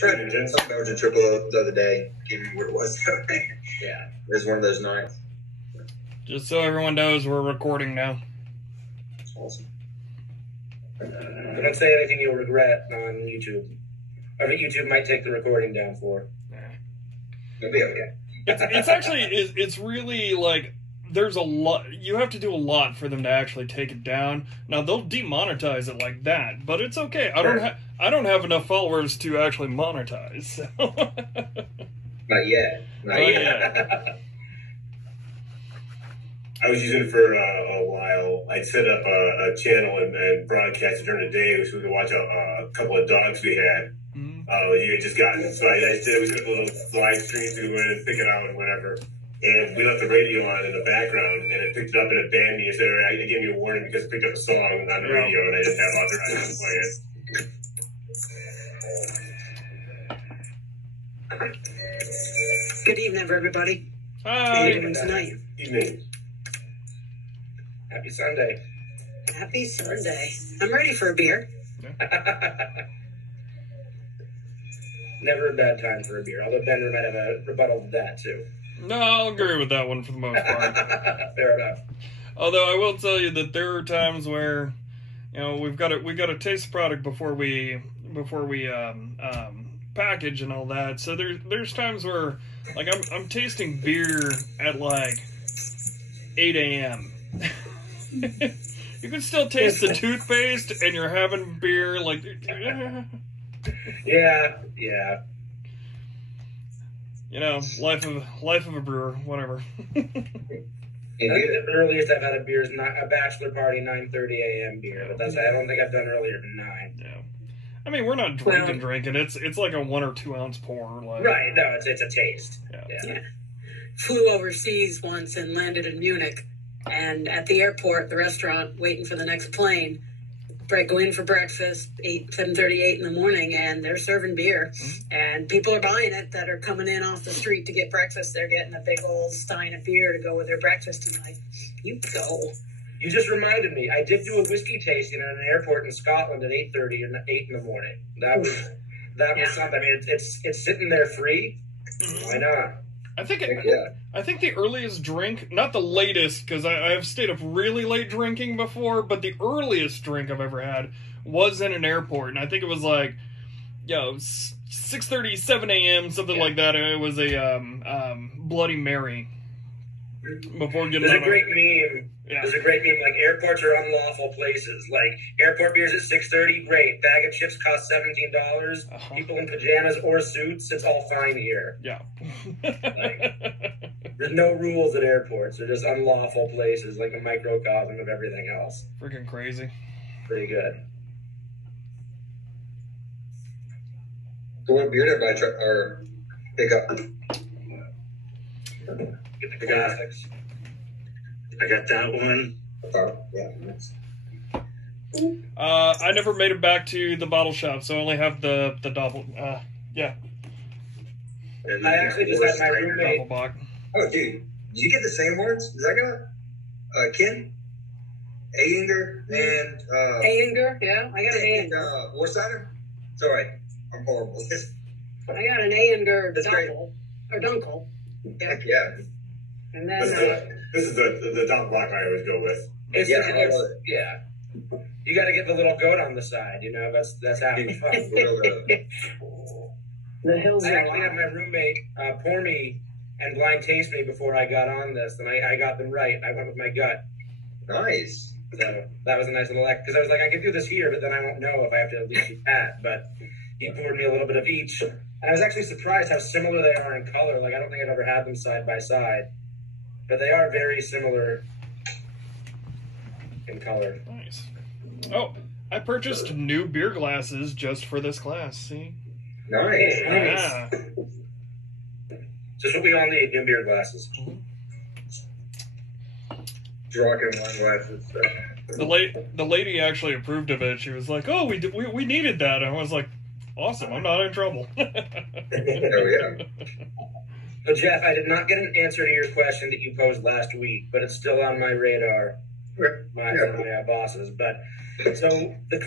Tried some Belgian triple the other day. Gave me what it was. Yeah. It was one of those nights. Just so everyone knows, we're recording now. It's awesome. Don't say anything you'll regret on YouTube. Or that YouTube might take the recording down for. It'll be okay. It's actually, it's really like, there's a lot, you have to do a lot for them to actually take it down. Now, they'll demonetize it like that, but it's okay. I don't have enough followers to actually monetize, so. Not yet. Not yet. I was using it for a while. I'd set up a channel and broadcast it during the day so we could watch a couple of dogs we had. You had just gotten. So I did. We took a little live stream so we went and pick it out and whatever. And we left the radio on in the background, and it picked it up and it banned me. So it gave me a warning because it picked up a song on the radio, and I didn't have authorization to play it. Good evening, everybody. Hi. How are you doing tonight? Evening. Happy Sunday. Happy Sunday. I'm ready for a beer. Never a bad time for a beer, although Bender might have a rebuttal to that, too. No, I'll agree with that one for the most part. Fair enough. Although I will tell you that there are times where, you know, we got to taste the product before we package and all that. So there's times where, like, I'm tasting beer at like 8 a.m. You can still taste the toothpaste, and you're having beer like. Yeah. You know, life of a brewer, whatever. I think the earliest I've had a beer is a bachelor party 9:30 a.m. beer, but I don't think I've done earlier than 9. Yeah, I mean, we're not drinking. It's like a 1 or 2 ounce pour. Like, right? No, it's a taste. Yeah. Flew overseas once and landed in Munich, and at the airport, the restaurant, waiting for the next plane. Go in for breakfast, 7:38 in the morning, and they're serving beer. And people are buying it that are coming in off the street to get breakfast. They're getting a big old stein of beer to go with their breakfast tonight. You go. You just reminded me. I did do a whiskey tasting at an airport in Scotland at 8:30 or 8 in the morning. That was something. I mean, it's sitting there free. Why not? I think the earliest drink, not the latest, because I have stayed up really late drinking before, but the earliest drink I've ever had was in an airport, and I think it was like, 6:30, 7 a.m., something like that. It was a Bloody Mary. Before getting There's a great meme. Yeah. There's a great meme. Like, airports are unlawful places. Like, airport beers at 6:30, great. Bag of chips cost $17. People in pajamas or suits, it's all fine here. Yeah. There's no rules at airports. They're just unlawful places, like a microcosm of everything else. Freaking crazy. Pretty good. So what beer did everybody try or pick up? Get the classics. I got that one. Yeah. Nice. I never made it back to the bottle shop, so I only have the doppel. Yeah. I actually just had my roommate. Doppelbock. Oh, dude, did you get the same ones? Is that guy? Ken? Ayinger and Ayinger, yeah. I got an Ayinger. Warsider? It's alright. I'm horrible. I got an Ayinger That's great. Dunkel. Or Dunkel. Heck yeah. And then This is the top block I always go with. Yeah. You got to get the little goat on the side, you know. That's half the fun. the hills. I actually had my roommate pour me and blind taste me before I got on this, and I got them right. I went with my gut. Nice. So that was a nice little act, because I was like, I could do this here, but then I won't know if I have to at least be pat. But he poured me a little bit of each, and I was actually surprised how similar they are in color. Like, I don't think I've ever had them side by side, but they are very similar in color. Nice. Oh, I purchased new beer glasses just for this class. See? Nice. Yeah. Just what we all need, new beer glasses. Rocking wine glasses. The lady actually approved of it. She was like, "Oh, we needed that." I was like, "Awesome! I'm not in trouble." Oh yeah. So Jeff, I did not get an answer to your question that you posed last week, but it's still on my radar. my bosses. But so the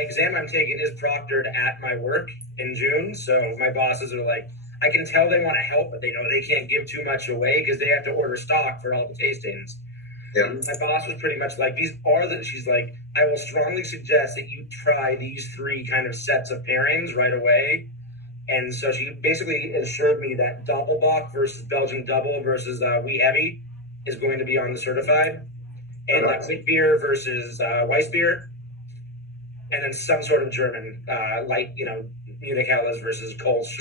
exam I'm taking is proctored at my work in June. So my bosses are like, I can tell they want to help, but they know they can't give too much away because they have to order stock for all the tastings. Yeah. My boss was pretty much like, she's like, I will strongly suggest that you try these 3 kind of sets of pairings right away. And so she basically assured me that Doppelbock versus Belgian Double versus Wee Heavy is going to be on the certified. And Wheat beer versus Weiss beer. And then some sort of German, light, Munich Helles versus Kolsch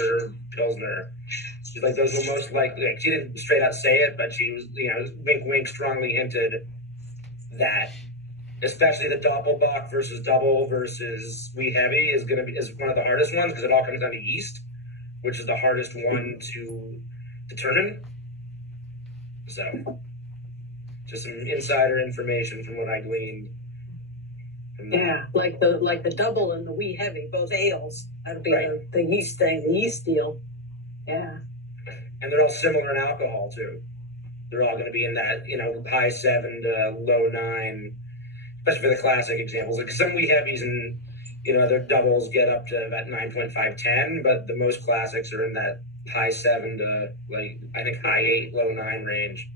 Pilsner. She's like, those will most likely, she didn't straight out say it, but she was, wink, wink, strongly hinted that, especially the Doppelbock versus Double versus Wee Heavy is one of the hardest ones because it all comes down to yeast, which is the hardest one to determine. So, just some insider information from what I gleaned. Yeah, like the Double and the Wee Heavy, both ales. That'd be the yeast thing, the yeast deal. Yeah. And they're all similar in alcohol too. They're all going to be in that, high 7 to low 9, especially for the classic examples. Like some Wee Heavies and, their doubles get up to about 9.5, 10, but the most classics are in that high 7 to I think high 8, low 9 range.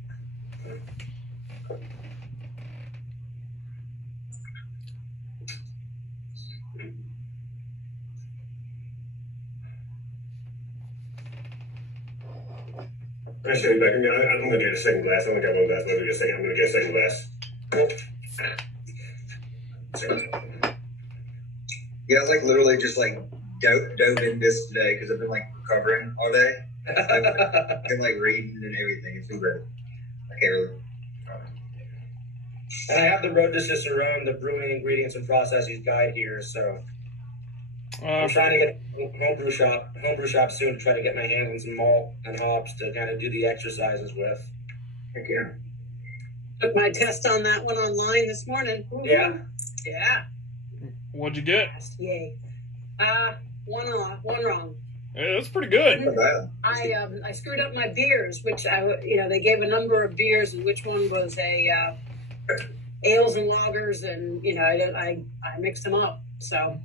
I should be back. I'm going to get a second glass. I'm going to get one glass. I'm going to get a second glass. Yeah, I literally just dove in this today because I've been recovering all day. I've been reading and everything. It's too great. I can't really. And I have the Road to Cicerone, the Brewing Ingredients and Processes Guide here, so I'm trying to get homebrew shop soon to try to get my hands on some malt and hops to kind of do the exercises with. Heck yeah. Took my test on that one online this morning. Ooh. Yeah. Yeah. What'd you get? Yay. One wrong. Hey, that's pretty good. I screwed up my beers, which they gave a number of beers, and which one was a ales and lagers, and I mixed them up. So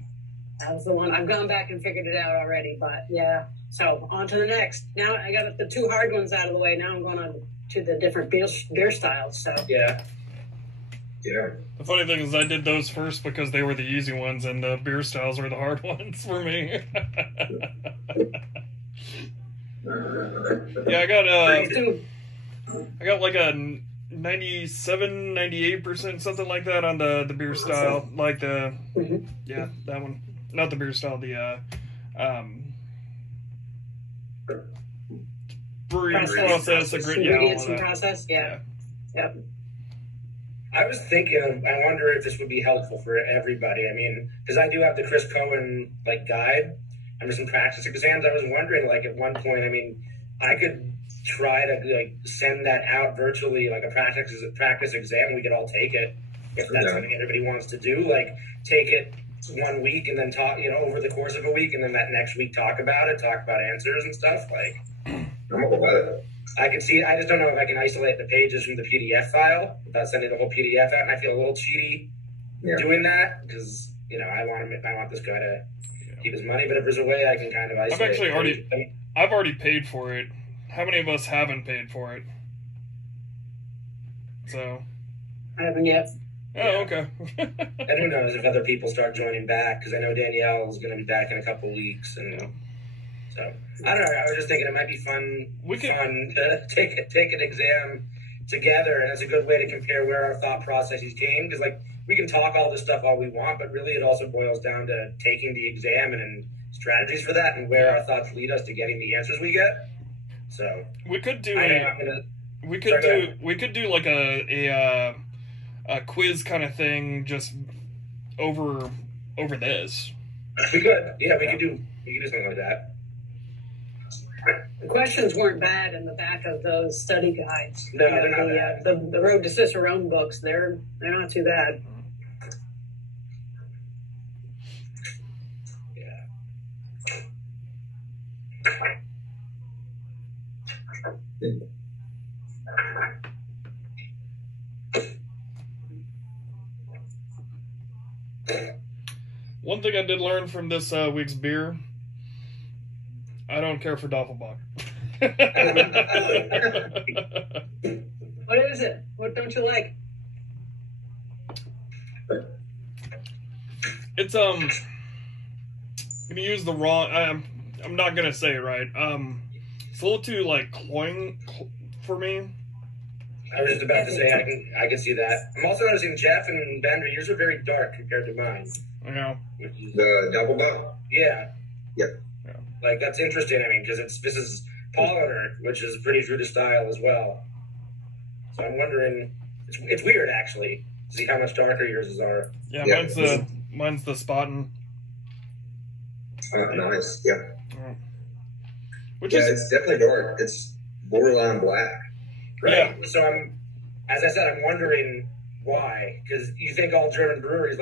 that was the one. I've gone back and figured it out already, but yeah. So on to the next. Now I got the 2 hard ones out of the way. Now I'm going on to the different beer styles. So yeah. The funny thing is I did those first because they were the easy ones, and the beer styles were the hard ones for me. Yeah, I got a 97, 98%, something like that on the beer style. Yeah, that one. Not the beer style, the brewing process. Ingredients and process, yeah. Yep. I was thinking, I wonder if this would be helpful for everybody. I mean, because I do have the Chris Cohen guide and there's some practice exams. I was wondering, at one point, I could try to send that out virtually, a practice exam. We could all take it if that's something everybody wants to do. Take it 1 week and then talk, over the course of a week, and then that next week talk about answers and stuff. I'm all about it. I can see. I just don't know if I can isolate the pages from the PDF file without sending the whole PDF out. And I feel a little cheaty doing that because I want this guy to keep his money. But if there's a way I can kind of isolate, I've already paid for it. How many of us haven't paid for it? So I haven't yet. Oh, okay. And who knows if other people start joining back, because I know Danielle is going to be back in a couple weeks, and so I don't know. I was just thinking it might be fun to take an exam together, and it's a good way to compare where our thought processes came. Because we can talk all this stuff all we want, but really it also boils down to taking the exam and strategies for that, and where our thoughts lead us to getting the answers we get. So we could do a quiz kind of thing just over this. We could, we could do something like that. The questions weren't bad in the back of those study guides. No, they're not bad. The Road to Cicerone books, they're not too bad. One thing I did learn from this week's beer, I don't care for Doppelbock. What is it? What don't you like? It's I'm gonna use the wrong. I'm not gonna say it right. It's a little too like cloying for me. I was just about to say I can see that. I'm also noticing Jeff and Bender, yours are very dark compared to mine. Yeah. The double buck. Yeah. Yep. Yeah. Like that's interesting. I mean, because this is Polliner, which is pretty true to style as well. So I'm wondering, it's weird actually to see how much darker yours are. Yeah, Yeah. mine's the Spaten. Nice. Yeah. Which Yeah, is it's definitely dark. It's borderline black. Right. Yeah. So as I said, I'm wondering why, because you think all German breweries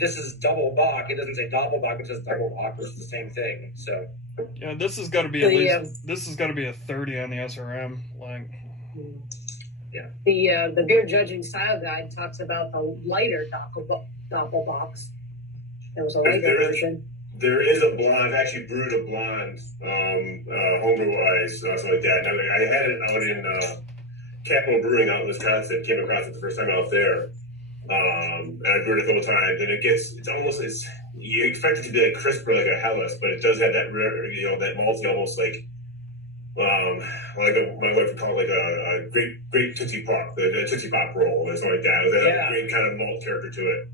this is double bock. It doesn't say doppelbock, it says double bock, which is the same thing. So yeah, this has got to be at least this has got to be a 30 on the SRM. Like, yeah. The beer judging style guide talks about the lighter doppelbocks. There was a lighter version. There is a blonde. I've actually brewed a blonde, homebrew-wise, something like that. Now, I had it out in Capital Brewing out in Wisconsin. Came across it the first time out there. And I brewed it a couple times, and you expect it to be like crisper like a Helles, but it does have that that malty, almost like my wife would call it like a great Tootsie Pop, the Tootsie Pop roll or something like that. It has a great kind of malt character to it.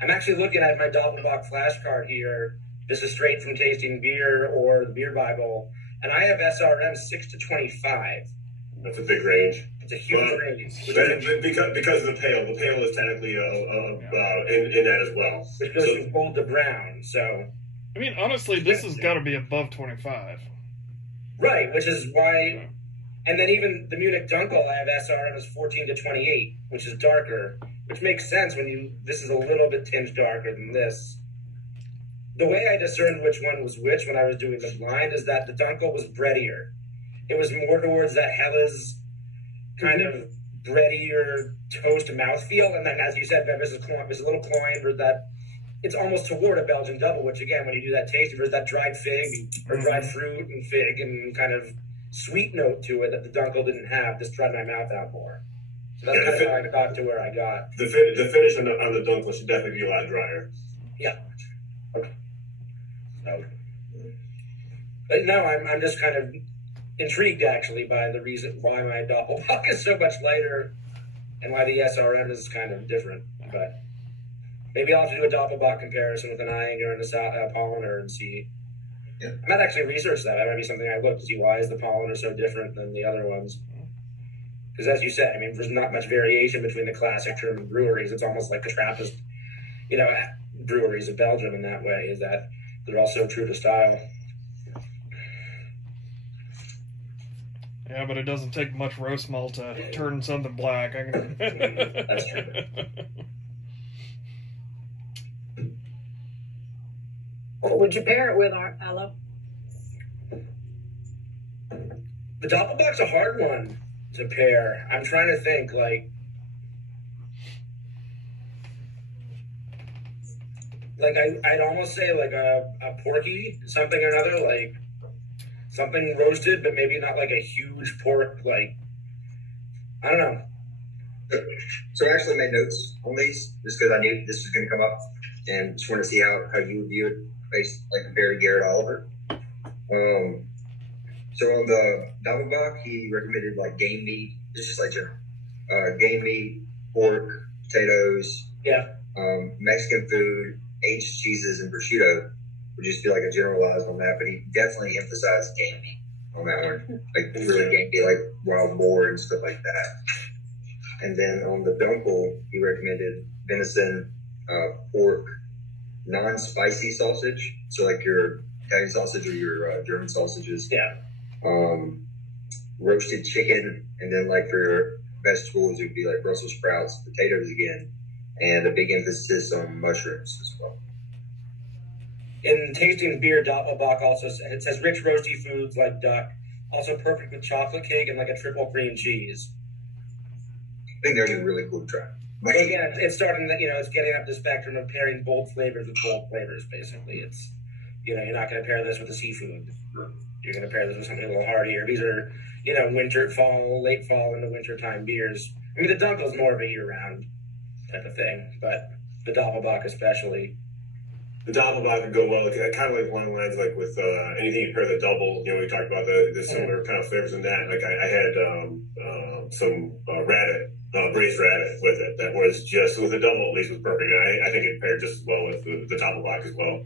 I'm actually looking at my Doppelbock flashcard here. This is straight from Tasting Beer or the Beer Bible, and I have SRM 6 to 25. That's a big range. It's a huge range. Because of the pale. The pale is technically in that as well. Which goes from gold to brown, so... I mean, honestly, this has got to be above 25. Right, which is why... And then even the Munich Dunkel, I have SRM as 14 to 28, which is darker, which makes sense when this is a little bit tinged darker than this. The way I discerned which one was which when I was doing the blind is that the Dunkel was breadier. It was more towards that Helles kind of breadier toast mouthfeel, and then, as you said, Bevis is a little cloying, or that it's almost toward a Belgian double, which again, when you do that tasting, there's that dried fig or dried fruit and fig and kind of sweet note to it that the Dunkel didn't have. Just dried my mouth out more. So that's kind of how I got to where I got. The finish on the Dunkel should definitely be a lot drier. Yeah. So, but no, I'm just kind of intrigued actually by the reason why my Doppelbock is so much lighter and why the SRM is kind of different. But maybe I'll have to do a Doppelbock comparison with an Eyinger and a Polliner and see. Yeah. I might actually research that. That might be something I look to see why is the Polliner so different than the other ones. Because as you said, I mean, there's not much variation between the classic German breweries. It's almost like the Trappist, breweries of Belgium in that way, is that they're all so true to style. Yeah, but it doesn't take much roast malt to turn something black. That's true. What would you pair it with, Ella? The Doppelbock's a hard one to pair. I'm trying to think, I'd almost say like a porky, something or another, like something roasted, but maybe not like a huge pork, I don't know. So I actually made notes on these just because I knew this was going to come up and just want to see how you would view it based compared to Garrett Oliver. So on the Doppelbock, he recommended game meat. It's just general. Game meat, pork, potatoes, Mexican food, aged cheeses, and prosciutto. Would just be a generalized on that, but he definitely emphasized game meat on that one. Really game meat, like wild boar and stuff like that. And then on the Dunkel, he recommended venison, pork, non-spicy sausage. So your Italian sausage or your German sausages. Yeah. Roasted chicken, and then for your vegetables, it would be Brussels sprouts, potatoes again, and a big emphasis on mushrooms as well. In Tasting Beer, Doppelbock also it says rich roasty foods like duck, also perfect with chocolate cake and a triple cream cheese. I think they're really cool to try. But again, it's starting that, it's getting up the spectrum of pairing bold flavors with bold flavors, basically. It's, you're not going to pair this with a seafood. You're going to pair this with something a little heartier. These are, winter, fall, late fall into winter time beers. I mean, the Dunkel's more of a year-round type of thing, but the Doppelbock especially. The Doppelbock could go well, kind of like one of the lines, like with anything you pair the double. We talked about the similar kind of flavors in that. Like I had some braised rabbit with it that was just, with the double at least, was perfect. And I think it paired just as well with the Doppelbock as well.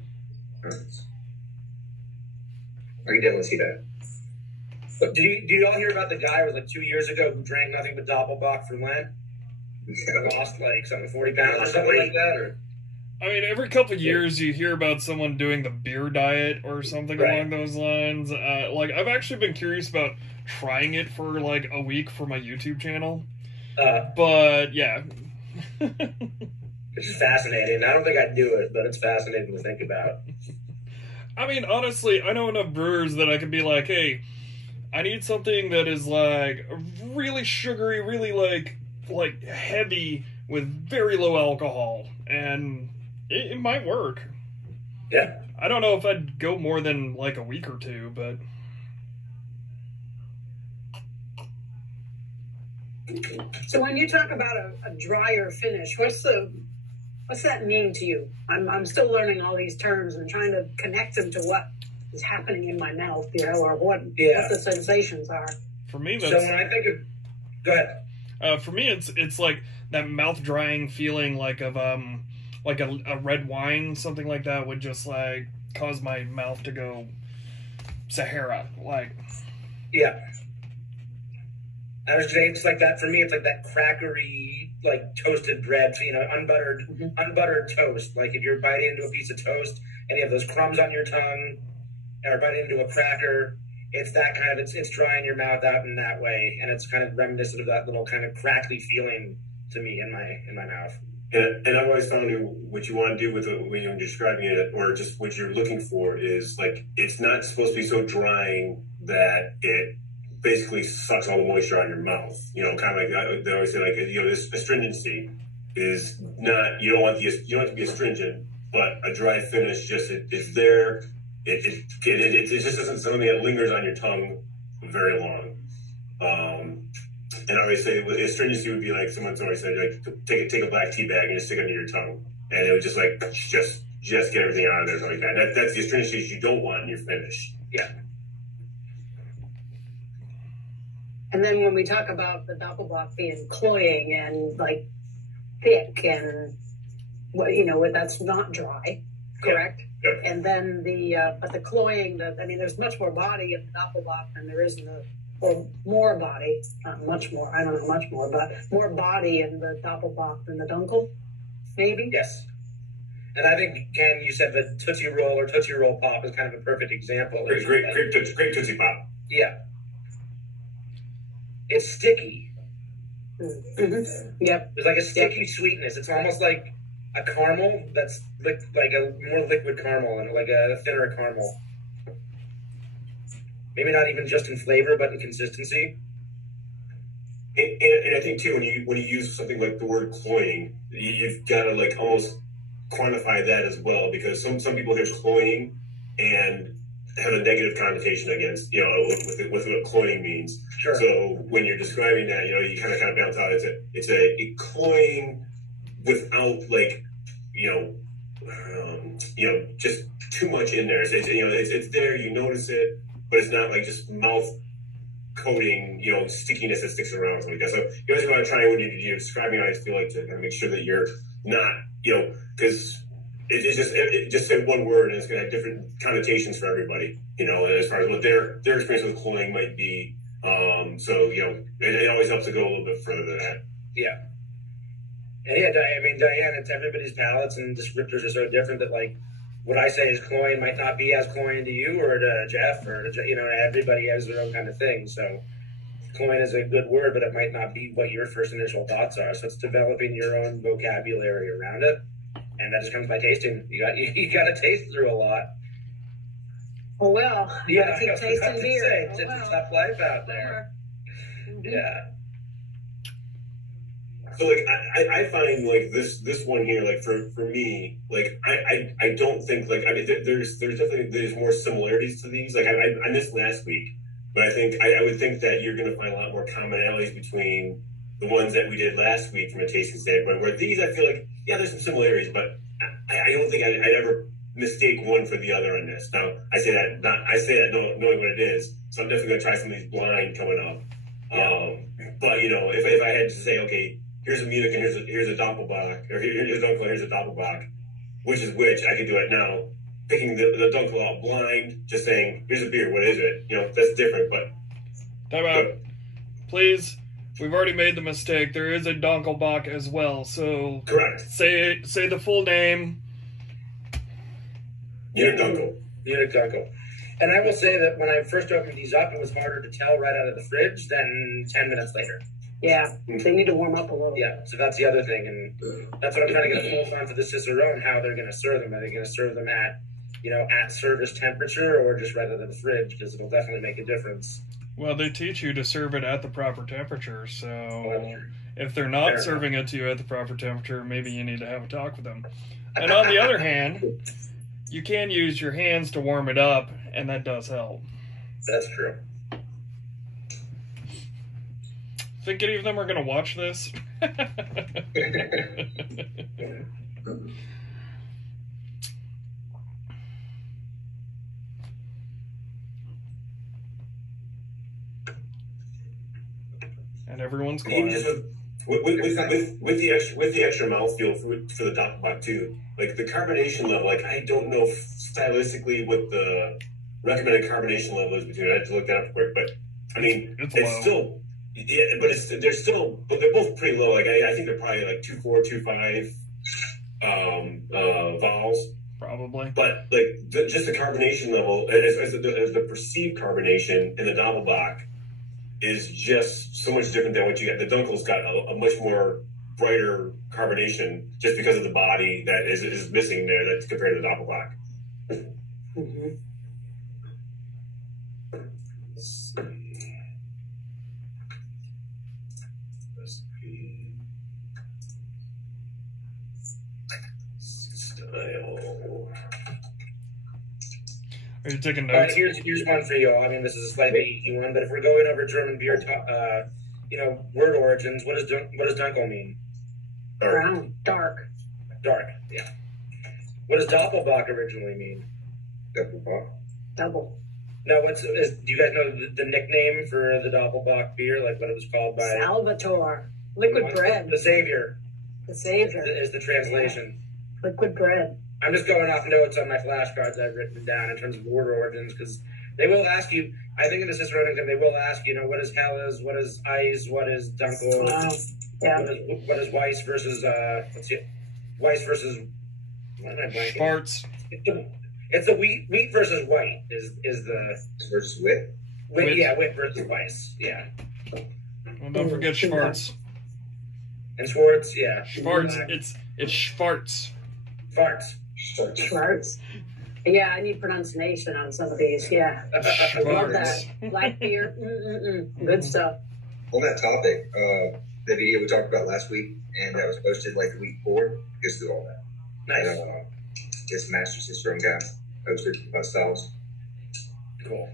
I can definitely see that. But do you all hear about the guy who was like 2 years ago who drank nothing but Doppelbock for Lent? Lost like something 40 pounds or something like that? Or I mean, every couple of years you hear about someone doing the beer diet or something along those lines. Like, I've actually been curious about trying it for like a week for my YouTube channel. But yeah. It's just fascinating. I don't think I'd do it, but it's fascinating to think about. I mean, honestly, I know enough brewers that I could be like, hey, I need something that is like really sugary, really like heavy with very low alcohol, and it might work. Yeah. I don't know if I'd go more than like a week or two, but So when you talk about a drier finish, what's that mean to you? I'm still learning all these terms and trying to connect them to what is happening in my mouth, or what the sensations are. For me, that's... So when I think of... Go ahead. For me, it's like that mouth drying feeling like of like a red wine, something like that would just like cause my mouth to go Sahara, like. Yeah. I was saying it's like that for me. It's like that crackery, like toasted bread, unbuttered toast. Like if you're biting into a piece of toast and you have those crumbs on your tongue, or biting into a cracker, it's that kind of it's drying your mouth out in that way, and it's kind of reminiscent of that little kind of crackly feeling to me in my mouth. And I've always found what you want to do with it when you're describing it, or just what you're looking for, is like it's not supposed to be so drying that it basically sucks all the moisture out of your mouth. Kind of like they always say, like this astringency is not. You don't want to be astringent, but a dry finish it's there. It just isn't something that lingers on your tongue very long. And I always say astringency would be like someone's always said, like take a black tea bag and just stick it under your tongue, and it would just like just get everything out of there, something like that. That's the astringency you don't want in your finish. Yeah. And then when we talk about the Doppelbock being cloying and like thick and that's not dry, correct? Yep. And then but the cloying, there's much more body in the Doppelbock than there is in more body, not much more, I don't know much more, but more body in the Doppelbock than the Dunkel, maybe? Yes. And I think, Ken, you said that Tootsie Roll or Tootsie Roll Pop is kind of a perfect example. Great Tootsie Pop. Yeah. It's sticky. Mm-hmm. Yep. There's like a sticky sweetness. It's almost like a caramel that's like a more liquid caramel and like a thinner caramel. Maybe not even just in flavor, but in consistency. And I think too, when you use something like the word cloying, you've got to like almost quantify that as well, because some people hear cloying and have a negative connotation against with what cloying means. Sure. So when you're describing that, you kind of balance out. It's a cloying without like just too much in there. It's there. You notice it. But it's not like just mouth coating, stickiness that sticks around, something like that. So you always want to try when you're describing it, I feel like to kind of make sure that you're not, because it just said one word and it's going to have different connotations for everybody, and as far as what their experience with cloying might be. So, it always helps to go a little bit further than that. Yeah. And yeah, Diane, it's everybody's palates and descriptors are so different that like, what I say is cloying might not be as cloying to you or to Jeff or to, everybody has their own kind of thing. So cloying is a good word, but it might not be what your first initial thoughts are. So it's developing your own vocabulary around it. And that just comes by tasting. You got to taste through a lot. Oh, well. You gotta keep tasting beer. It's a tough life out there. Mm-hmm. Yeah. So like I find like this one here, like for me, like I don't think like I mean there's definitely more similarities to these. Like I missed last week, but I think I would think that you're going to find a lot more commonalities between the ones that we did last week from a tasting standpoint. Where these, I feel like, yeah, there's some similarities, but I don't think I'd ever mistake one for the other on this. Now I say that knowing what it is, so I'm definitely going to try some of these blind coming up. But you know, if I had to say, okay, here's a Munich and here's a Doppelbock, or here's a Dunkel, here's a Doppelbock, which is which, I could do it now. Picking the Dunkel out blind, just saying, here's a beer, what is it? You know, that's different, but... Time out. Please, we've already made the mistake. There is a Dunkelbock as well, so... Correct. Say the full name. Munich Dunkel. Munich Dunkel. And I will say that when I first opened these up, it was harder to tell right out of the fridge than 10 minutes later. Yeah, they need to warm up a little. Yeah, so that's the other thing, and that's what I'm trying to get a pulse on for the Cicerone, how they're going to serve them. Are they going to serve them at, you know, at service temperature or just right out of the fridge? Because it'll definitely make a difference. Well, they teach you to serve it at the proper temperature, so if they're not serving it to you at the proper temperature, maybe you need to have a talk with them. And on the other hand, you can use your hands to warm it up, and that does help. That's true. Think any of them are going to watch this? And everyone's quiet. With the extra mouthfeel for the Doppelbock too, like the carbonation level, like I don't know stylistically what the recommended carbonation level is between. I have to look that up quick, but I mean it's still. Yeah, but they're both pretty low. Like I think they're probably like 2.4, 2.5 vols. Probably. But like just the carbonation level, as the perceived carbonation in the Doppelbock is just so much different than what you get. The Dunkel's got a much more brighter carbonation just because of the body that is missing there that's compared to the Doppelbock. Mm-hmm. Are you taking notes? Here's one for you. I mean, this is a slightly easy one, but if we're going over German beer, word origins, what does Dunkel mean? Brown, dark. Dark, yeah. What does Doppelbock originally mean? Doppelbock. Double. No, do you guys know the nickname for the Doppelbock beer? Like what it was called by? Salvatore. Liquid bread. The Savior. The Savior. Is the translation. Yeah. Liquid bread. I'm just going off notes on my flashcards I've written down in terms of word origins, because they will ask you, I think in the Cicerone, they will ask, you know, what is Helles, what is Eis, what is Dunkel, Yeah. what is Weiss versus, Weiss versus, what am I blanking? Schwartz. It's the wheat versus white is the... Versus wit? Wit, yeah, wit versus Weiss, yeah. Well, don't forget Schwartz. And Schwartz, yeah. Schwartz, it's Schwartz. Farts. Schwartz. Yeah, I need pronunciation on some of these. Yeah, I love that. Black beer, good stuff. On that topic, the video we talked about last week, and that was posted like the week before, goes through all that. Nice. Just Master Cicerone guy posted about styles. Cool.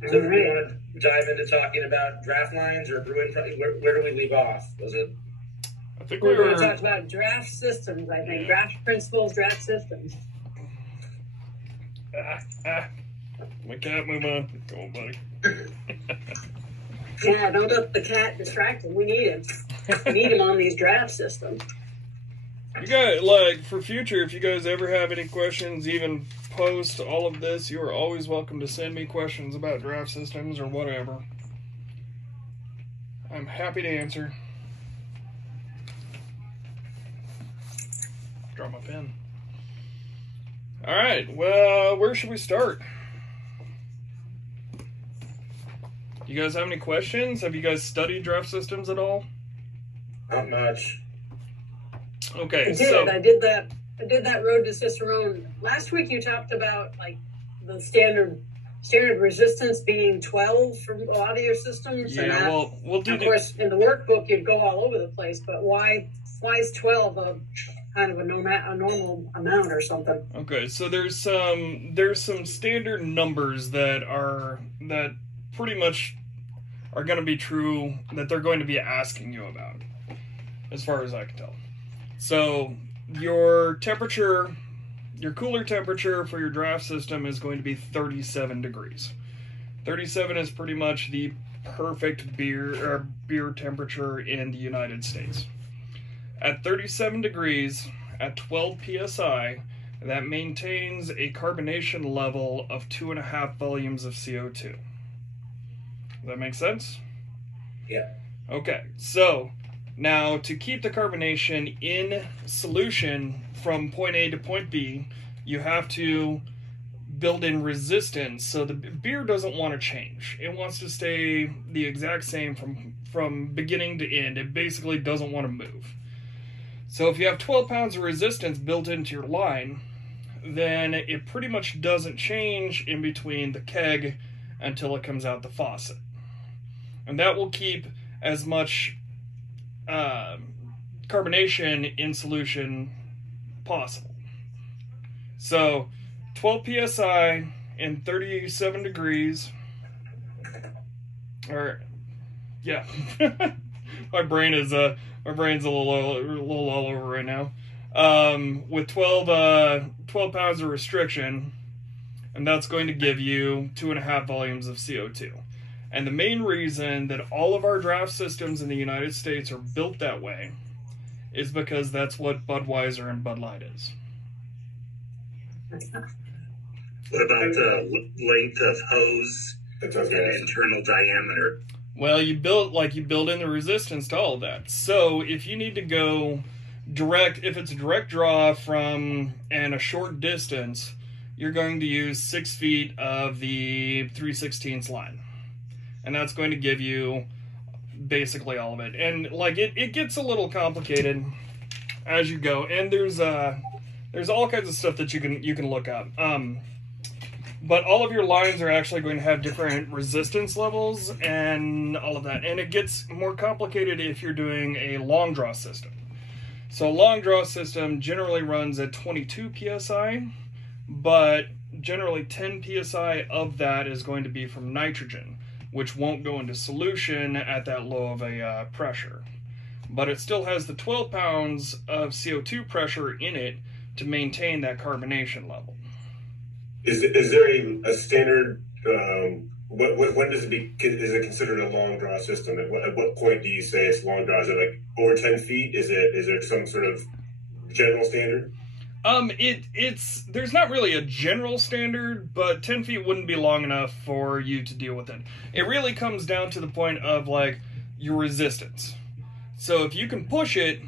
So do we want to dive into talking about draft lines or brewing? Where do we leave off? Was it? I think We're going to talk about draft systems, I think. Draft principles, draft systems. My cat, move on. Go on, buddy. Yeah, don't let the cat distract him. We need him. We need him on these draft systems. You guys, like, for future, if you guys ever have any questions, even post all of this, you are always welcome to send me questions about draft systems or whatever. I'm happy to answer. Drop my pen. Alright, well, where should we start? You guys have any questions? Have you guys studied draft systems at all? Not much. Okay, I did that road to Cicerone. Last week you talked about like the standard standard resistance being 12 for a lot of your systems. Yeah, and that, we'll do. Of course, in the workbook, you'd go all over the place. But why is 12 a kind of a normal amount or something? Okay, so there's some standard numbers that pretty much are going to be true, that they're going to be asking you about, as far as I can tell. So your temperature, your cooler temperature for your draft system is going to be 37 degrees. 37 is pretty much the perfect beer temperature in the United States. At 37 degrees, at 12 psi, that maintains a carbonation level of 2.5 volumes of CO2. Does that make sense? Yeah. Okay, so now to keep the carbonation in solution from point A to point B, you have to build in resistance, so the beer doesn't want to change. It wants to stay the exact same from beginning to end. It basically doesn't want to move. So if you have 12 pounds of resistance built into your line, then it pretty much doesn't change in between the keg until it comes out the faucet. And that will keep as much carbonation in solution possible. So 12 psi and 37 degrees, or yeah, my brain's a little all over right now. With 12 pounds of restriction, and that's going to give you 2.5 volumes of CO2. And the main reason that all of our draft systems in the United States are built that way is because that's what Budweiser and Bud Light is. What about the length of hose and internal diameter? Well, you build in the resistance to all of that. So if you need to go direct, if it's a direct draw from and a short distance, you're going to use 6 feet of the 3/16 line. And that's going to give you basically all of it. And like it gets a little complicated as you go. And there's all kinds of stuff that you can look up. But all of your lines are actually going to have different resistance levels and all of that. And it gets more complicated if you're doing a long draw system. So a long draw system generally runs at 22 psi, but generally 10 psi of that is going to be from nitrogen, which won't go into solution at that low of a pressure. But it still has the 12 pounds of CO2 pressure in it to maintain that carbonation level. Is there a standard, when is it considered a long draw system? At what point do you say it's long draw? Is it like over 10 feet? Is there some sort of general standard? There's not really a general standard, but 10 feet wouldn't be long enough for you to deal with it. It really comes down to the point of like your resistance. So if you can push it,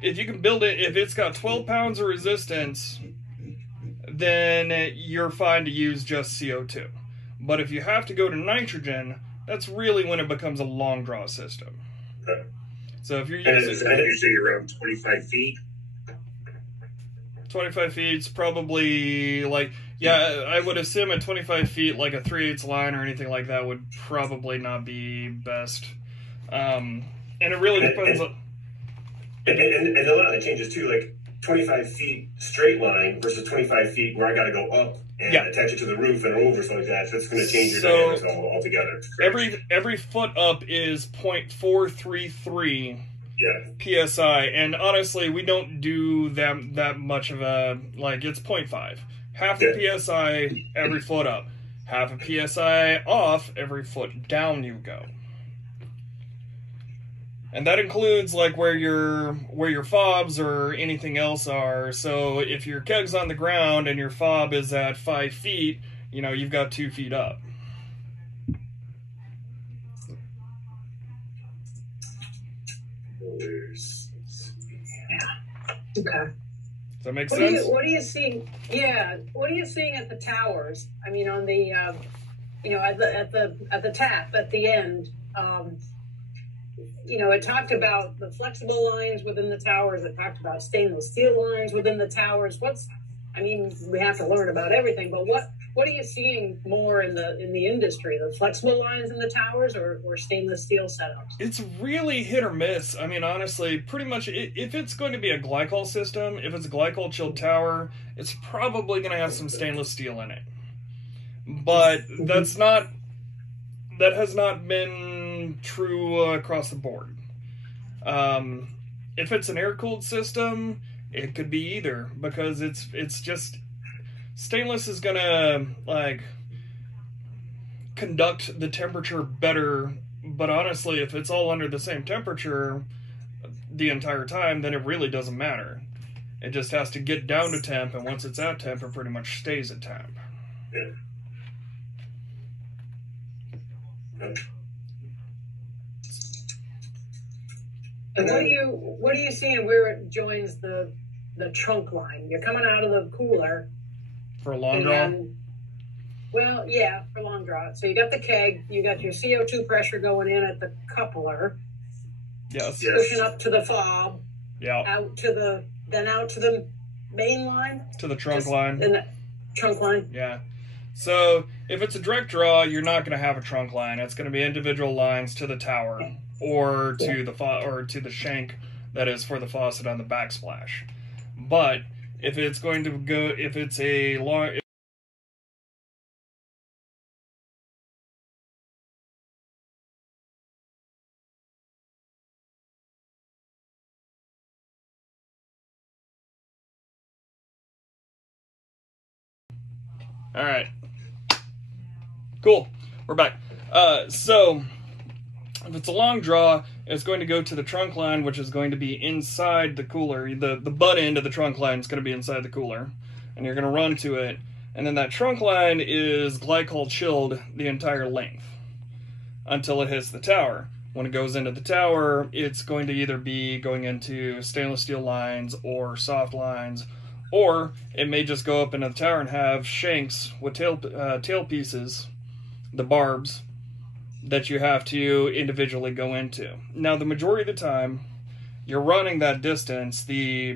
if you can build it, if it's got 12 pounds of resistance, then you're fine to use just CO2. But if you have to go to nitrogen, that's really when it becomes a long draw system. Okay. So if you're using, usually around 25 feet. 25 feet's probably like, yeah, I would assume at 25 feet, like a 3/8 line or anything like that would probably not be best. And it really depends on. And a lot of that changes too, like 25 feet straight line versus 25 feet where I got to go up and attach it to the roof and over, something like that. So it's going to change your dynamics altogether. Every foot up is 0.433 psi, and honestly, we don't do that much of a, like, it's 0.5. Half a psi every foot up, half a psi off every foot down you go. And that includes like where your fobs or anything else are. So if your keg's on the ground and your fob is at 5 feet, you know, you've got 2 feet up. Okay. Does that make sense? What are you seeing? Yeah. What are you seeing at the towers? I mean, on the, at the tap at the end. It talked about the flexible lines within the towers. It talked about stainless steel lines within the towers. I mean, we have to learn about everything, but what are you seeing more in the industry? The flexible lines in the towers or stainless steel setups? It's really hit or miss. I mean, honestly, pretty much if it's going to be a glycol system, if it's a glycol chilled tower, it's probably going to have some stainless steel in it. But that has not been true across the board. If it's an air-cooled system, it could be either, because it's just stainless is gonna like conduct the temperature better. But honestly, if it's all under the same temperature the entire time, then it really doesn't matter. It just has to get down to temp, and once it's at temp, it pretty much stays at temp. Yeah. And what do you see where it joins the trunk line? You're coming out of the cooler for a long draw. Well, yeah, for long draw. So you got the keg, you got your CO2 pressure going in at the coupler. Yes. Pushing up to the fob. Yeah. Out to the main line. To the trunk line. In the trunk line. Yeah. So if it's a direct draw, you're not going to have a trunk line. It's going to be individual lines to the tower or to the shank that is for the faucet on the backsplash. But if it's going to go, if it's a long, all right, cool, we're back. So if it's a long draw, it's going to go to the trunk line, which is going to be inside the cooler. The butt end of the trunk line is going to be inside the cooler, and you're going to run to it. And then that trunk line is glycol chilled the entire length until it hits the tower. When it goes into the tower, it's going to either be going into stainless steel lines or soft lines, or it may just go up into the tower and have shanks with tail pieces, the barbs, that you have to individually go into. Now, the majority of the time, you're running that distance, the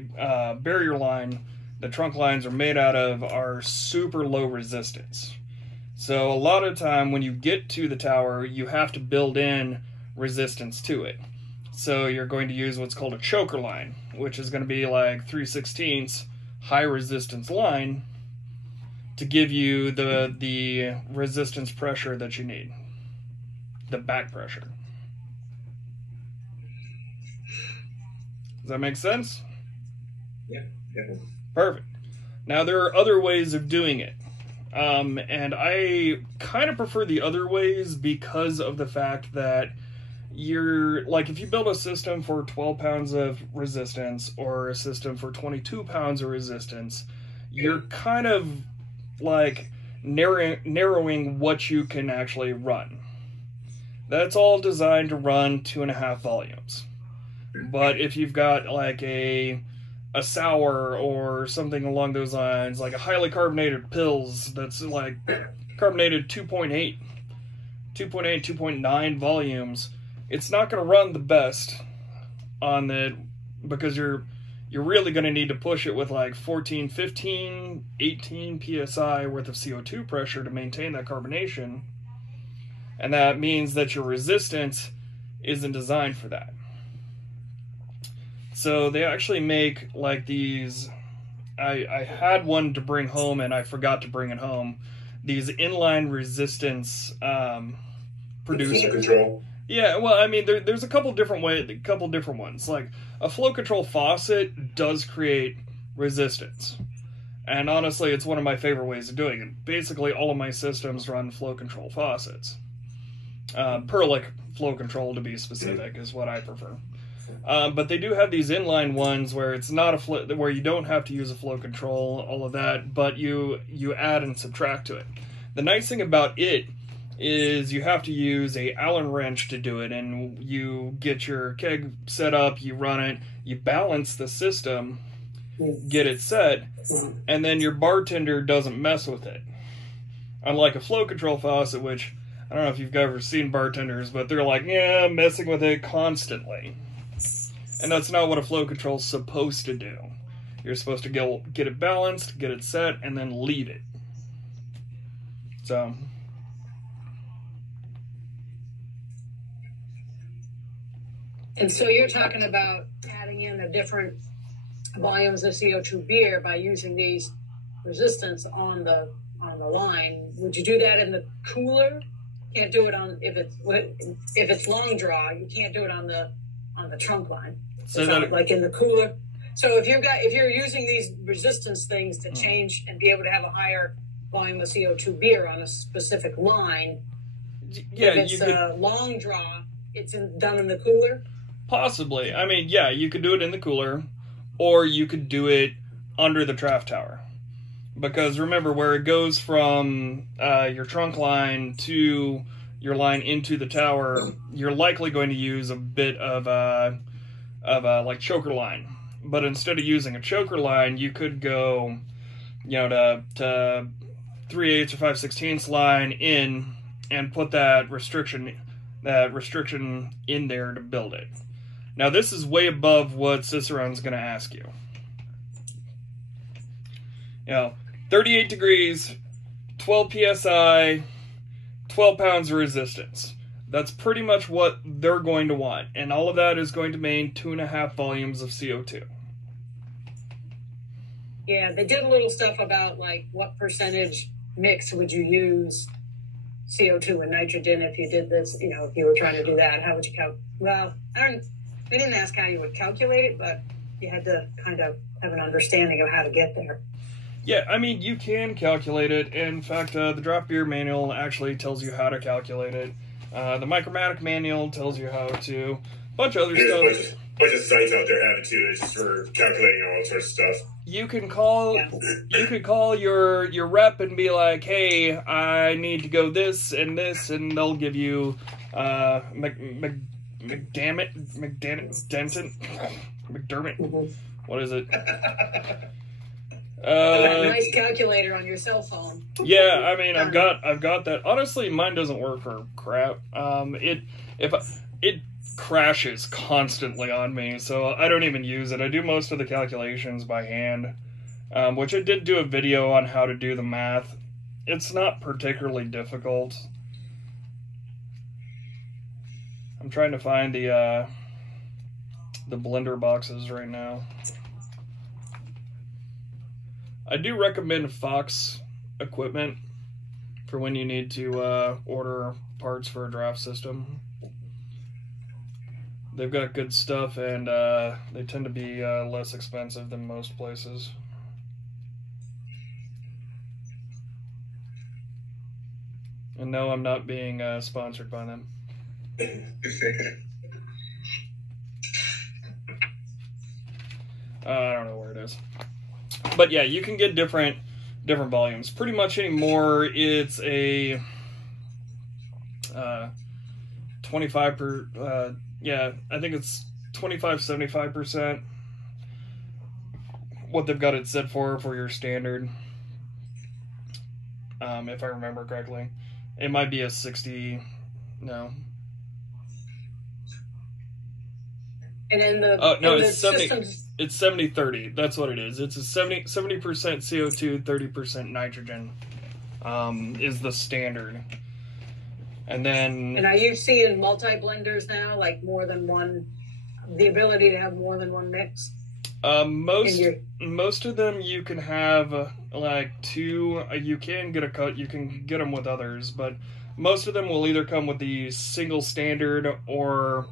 barrier line, the trunk lines are made out of, are super low resistance. So a lot of the time, when you get to the tower, you have to build in resistance to it. So you're going to use what's called a choker line, which is going to be like 3/16 high resistance line to give you the resistance pressure that you need. The back pressure. Does that make sense? Yeah, definitely. Perfect. Now, there are other ways of doing it. And I kind of prefer the other ways because of the fact that you're, like, if you build a system for 12 pounds of resistance or a system for 22 pounds of resistance, you're kind of, like, narrowing what you can actually run. That's all designed to run 2.5 volumes. But if you've got like a sour or something along those lines, like a highly carbonated pills that's like carbonated 2.8, 2.9 volumes, it's not going to run the best on it because you're really going to need to push it with like 14, 15, 18 psi worth of CO2 pressure to maintain that carbonation. And that means that your resistance isn't designed for that. So they actually make like these, I had one to bring home and I forgot to bring it home. These inline resistance producers. Control. Yeah, well, I mean, there's a couple different ones. Like a flow control faucet does create resistance. And honestly, it's one of my favorite ways of doing it. Basically, all of my systems run flow control faucets. Perlic flow control, to be specific, is what I prefer. But they do have these inline ones where it's not where you don't have to use a flow control, all of that, but you add and subtract to it. The nice thing about it is you have to use a Allen wrench to do it, and you get your keg set up, you run it, you balance the system, get it set, and then your bartender doesn't mess with it. Unlike a flow control faucet, which I don't know if you've ever seen bartenders, but they're like, yeah, messing with it constantly. And that's not what a flow control is supposed to do. You're supposed to get it balanced, get it set, and then leave it. So... And so you're talking about adding in the different volumes of CO2 beer by using these resistance on the line. Would you do that in the cooler? Can't do it on if it's long draw. You can't do it on the trunk line. So like in the cooler. So if you're using these resistance things to change and be able to have a higher volume of CO2 beer on a specific line, yeah, if it's a long draw, it's done in the cooler. Possibly. I mean, yeah, you could do it in the cooler, or you could do it under the draft tower. Because remember, where it goes from your trunk line to your line into the tower, you're likely going to use a bit of like choker line. But instead of using a choker line, you could go, to 3/8 or 5/16 line in and put that restriction in there to build it. Now, this is way above what Cicerone's going to ask you. 38 degrees, 12 psi, 12 pounds of resistance. That's pretty much what they're going to want. And all of that is going to mean 2.5 volumes of CO2. Yeah, they did a little stuff about, like, what percentage mix would you use CO2 and nitrogen if you did this, if you were trying to do that. How would you Well, they didn't ask how you would calculate it, but you had to kind of have an understanding of how to get there. Yeah, I mean, you can calculate it. In fact, the draft beer manual actually tells you how to calculate it. The Micromatic manual tells you how to. A bunch of other stuff. A bunch of sites out there have it too. It's just for calculating all sorts of stuff. You can call your rep and be like, "Hey, I need to go this, and they'll give you McDermott. What is it? A nice calculator on your cell phone. Yeah, I mean, I've got that. Honestly, mine doesn't work for crap. It crashes constantly on me, so I don't even use it. I do most of the calculations by hand, which I did do a video on how to do the math. It's not particularly difficult. I'm trying to find the blender boxes right now. I do recommend Fox equipment for when you need to order parts for a draft system. They've got good stuff, and they tend to be less expensive than most places. And no, I'm not being sponsored by them. I don't know where it is. But yeah, you can get different volumes. Pretty much anymore, it's a 25 yeah, I think it's 25-75%. What they've got it set for your standard. If I remember correctly, it might be a 60. No. And then it's 70. Systems... It's 70-30. That's what it is. It's a 70% CO2, 30% nitrogen. Is the standard. And then... And are you seeing multi-blenders now, like more than one, the ability to have more than one mix? Most of them you can have like two. You can get a cut. You can get them with others, but most of them will either come with the single standard or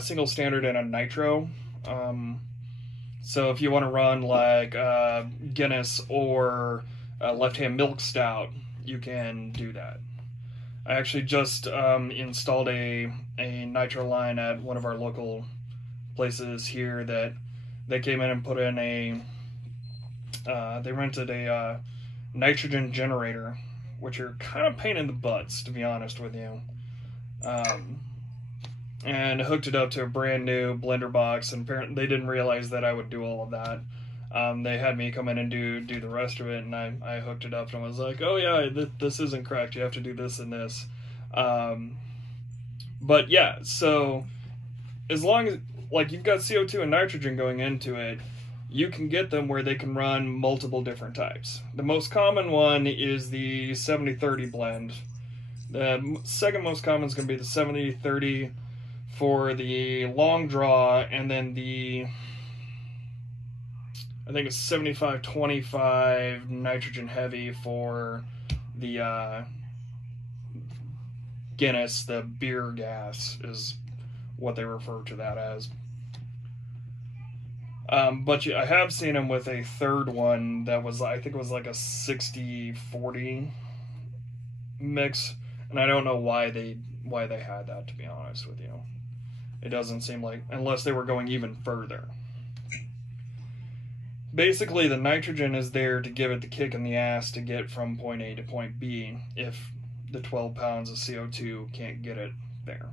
single standard and a nitro. So if you want to run like Guinness or Left Hand Milk Stout, you can do that. I actually just installed a nitro line at one of our local places here that they came in and put in they rented a nitrogen generator, which are kind of pain in the butts, to be honest with you. And hooked it up to a brand new blender box, and apparently they didn't realize that I would do all of that. They had me come in and do the rest of it, and I hooked it up and I was like, oh yeah, this isn't correct, you have to do this and this. But yeah, so as long as like you've got CO2 and nitrogen going into it, you can get them where they can run multiple different types. The most common one is the 70-30 blend. The second most common is going to be the 70-30 for the long draw, and then I think it's 75-25 nitrogen heavy for the Guinness, the beer gas is what they refer to that as. But I have seen them with a third one that was, I think it was like a 60-40 mix, and I don't know why they had that, to be honest with you. It doesn't seem like, unless they were going even further. Basically, the nitrogen is there to give it the kick in the ass to get from point A to point B if the 12 pounds of CO2 can't get it there.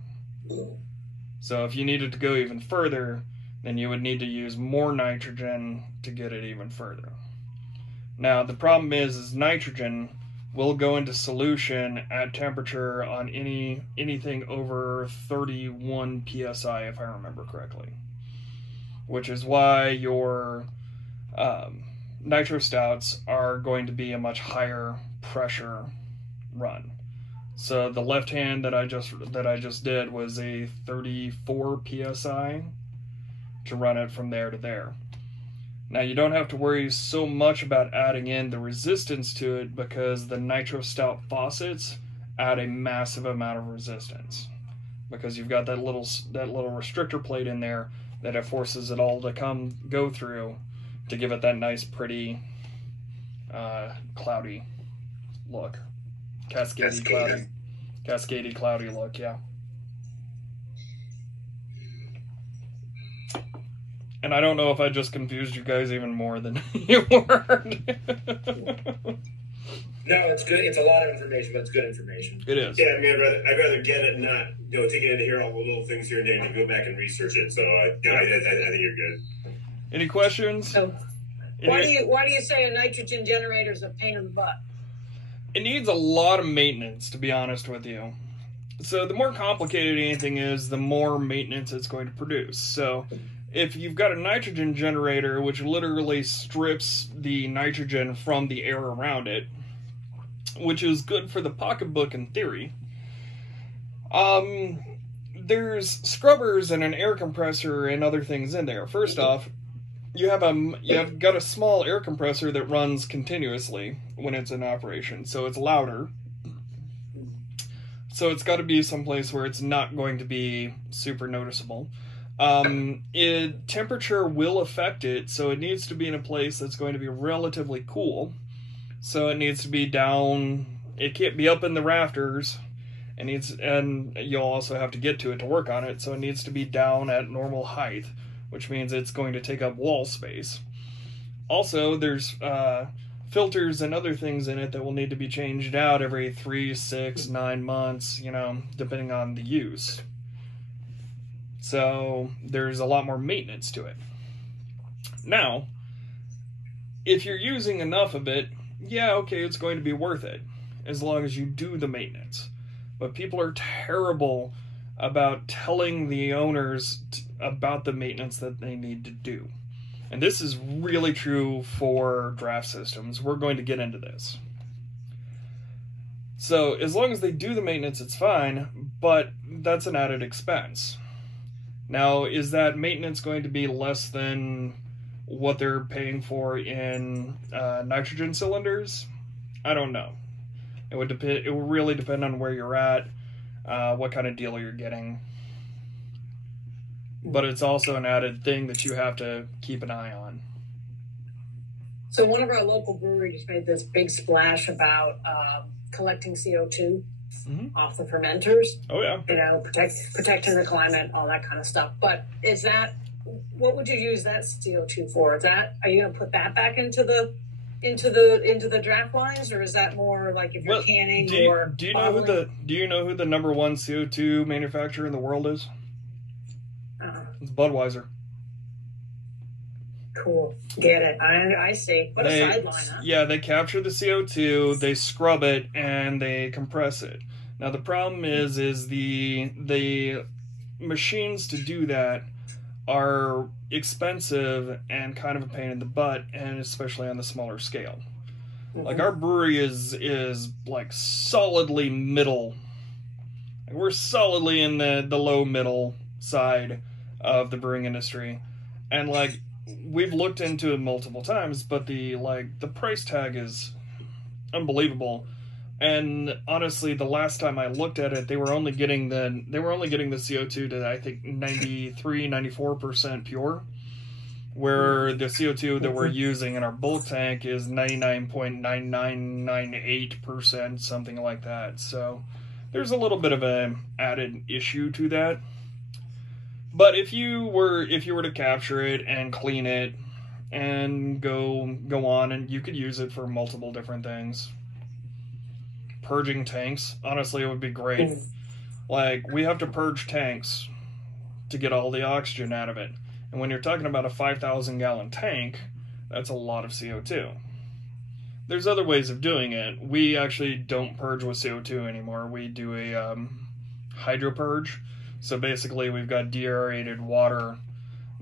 So if you needed to go even further, then you would need to use more nitrogen to get it even further. Now, the problem is nitrogen will go into solution at temperature on anything over 31 psi, if I remember correctly. Which is why your nitro stouts are going to be a much higher pressure run. So the left hand that I just did was a 34 psi to run it from there to there. Now you don't have to worry so much about adding in the resistance to it because the nitro stout faucets add a massive amount of resistance because you've got that little restrictor plate in there that it forces it all to go through to give it that nice pretty cloudy look. Cascadey cloudy look, yeah. And I don't know if I just confused you guys even more than you were. No, it's good. It's a lot of information, but it's good information. It is. Yeah, I mean, I'd rather get it and not, take it in to hear all the little things here and there and go back and research it. So I think you're good. Any questions? So, why do you say a nitrogen generator is a pain in the butt? It needs a lot of maintenance, to be honest with you. So the more complicated anything is, the more maintenance it's going to produce. So if you've got a nitrogen generator, which literally strips the nitrogen from the air around it, which is good for the pocketbook in theory, there's scrubbers and an air compressor and other things in there. First off, you've got a small air compressor that runs continuously when it's in operation, so it's louder. So it's got to be someplace where it's not going to be super noticeable. Temperature will affect it, so it needs to be in a place that's going to be relatively cool. So it needs to be down. It can't be up in the rafters. And you'll also have to get to it to work on it. So it needs to be down at normal height, which means it's going to take up wall space. Also, there's filters and other things in it that will need to be changed out every 3, 6, 9 months, depending on the use. So there's a lot more maintenance to it. Now, if you're using enough of it, yeah, okay, it's going to be worth it, as long as you do the maintenance. But people are terrible about telling the owners about the maintenance that they need to do. And this is really true for draft systems. We're going to get into this. So as long as they do the maintenance, it's fine, but that's an added expense. Now, is that maintenance going to be less than what they're paying for in nitrogen cylinders? I don't know. It would really depend on where you're at, what kind of deal you're getting. But it's also an added thing that you have to keep an eye on. So one of our local breweries made this big splash about collecting CO2 off the fermenters. Oh, yeah. Protecting the climate, all that kind of stuff. But what would you use that CO2 for? Are you going to put that back into the draft lines, or is that more like if you're canning or do you know who the number one CO2 manufacturer in the world is? It's Budweiser. Cool. Get it. I see. What a sideline, huh? Yeah, they capture the CO2, they scrub it, and they compress it. Now, the problem is the machines to do that are expensive and kind of a pain in the butt, and especially on the smaller scale. Like, our brewery is like solidly middle. Like, we're solidly in the low middle side of the brewing industry, and like, we've looked into it multiple times, but the price tag is unbelievable. And honestly, the last time I looked at it, they were only getting the CO2 to, I think, 93-94% pure, where the CO2 that we're using in our bulk tank is 99.9998%, something like that. So there's a little bit of an added issue to that. But if you were to capture it and clean it and go on, and you could use it for multiple different things. Purging tanks, honestly, it would be great. Like, we have to purge tanks to get all the oxygen out of it. And when you're talking about a 5,000 gallon tank, that's a lot of CO2. There's other ways of doing it. We actually don't purge with CO2 anymore. We do a hydro purge. So basically, we've got deaerated water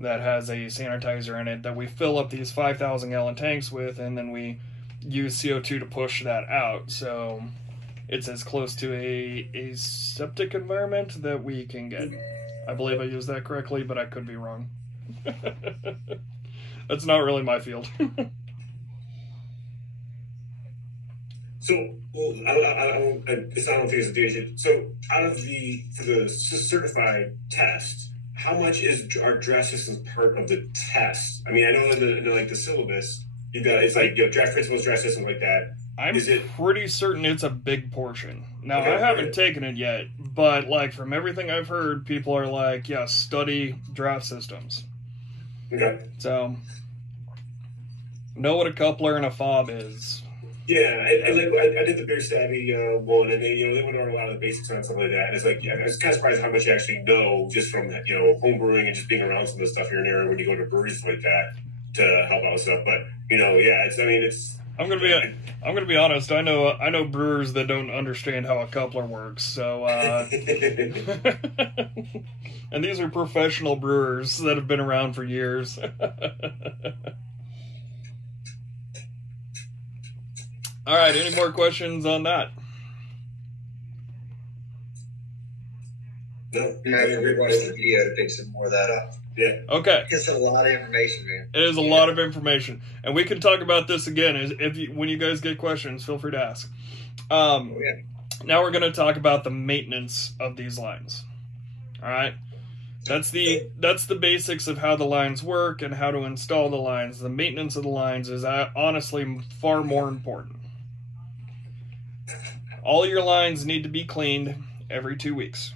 that has a sanitizer in it that we fill up these 5,000 gallon tanks with, and then we use CO2 to push that out. So it's as close to a septic environment that we can get. I believe I used that correctly, but I could be wrong. That's not really my field. So, well, I don't think it's a DHA. So, out of for the certified test, how much is our draft systems part of the test? I mean, I know in the syllabus, it's like draft principles, draft systems, like that. I'm pretty certain it's a big portion. Now, I haven't taken it yet, but like, from everything I've heard, people are like, yeah, study draft systems. Okay. So, know what a coupler and a fob is. Yeah, I did the Beer Savvy one, and they went over a lot of the basics on something like that. And it's like, yeah, I was kind of surprised how much you actually know just from home brewing and just being around some of the stuff here and there when you go to breweries like that to help out with stuff. But yeah, it's. I'm gonna be honest. I know brewers that don't understand how a coupler works. So, and these are professional brewers that have been around for years. All right, any more questions on that? No, I'm going to rewatch the video to pick some more of that up. Yeah. Okay. It's a lot of information, man. It is a lot of information, and we can talk about this again. When you guys get questions, feel free to ask. Now we're going to talk about the maintenance of these lines. All right. That's the basics of how the lines work and how to install the lines. The maintenance of the lines is honestly far more important. All your lines need to be cleaned every 2 weeks.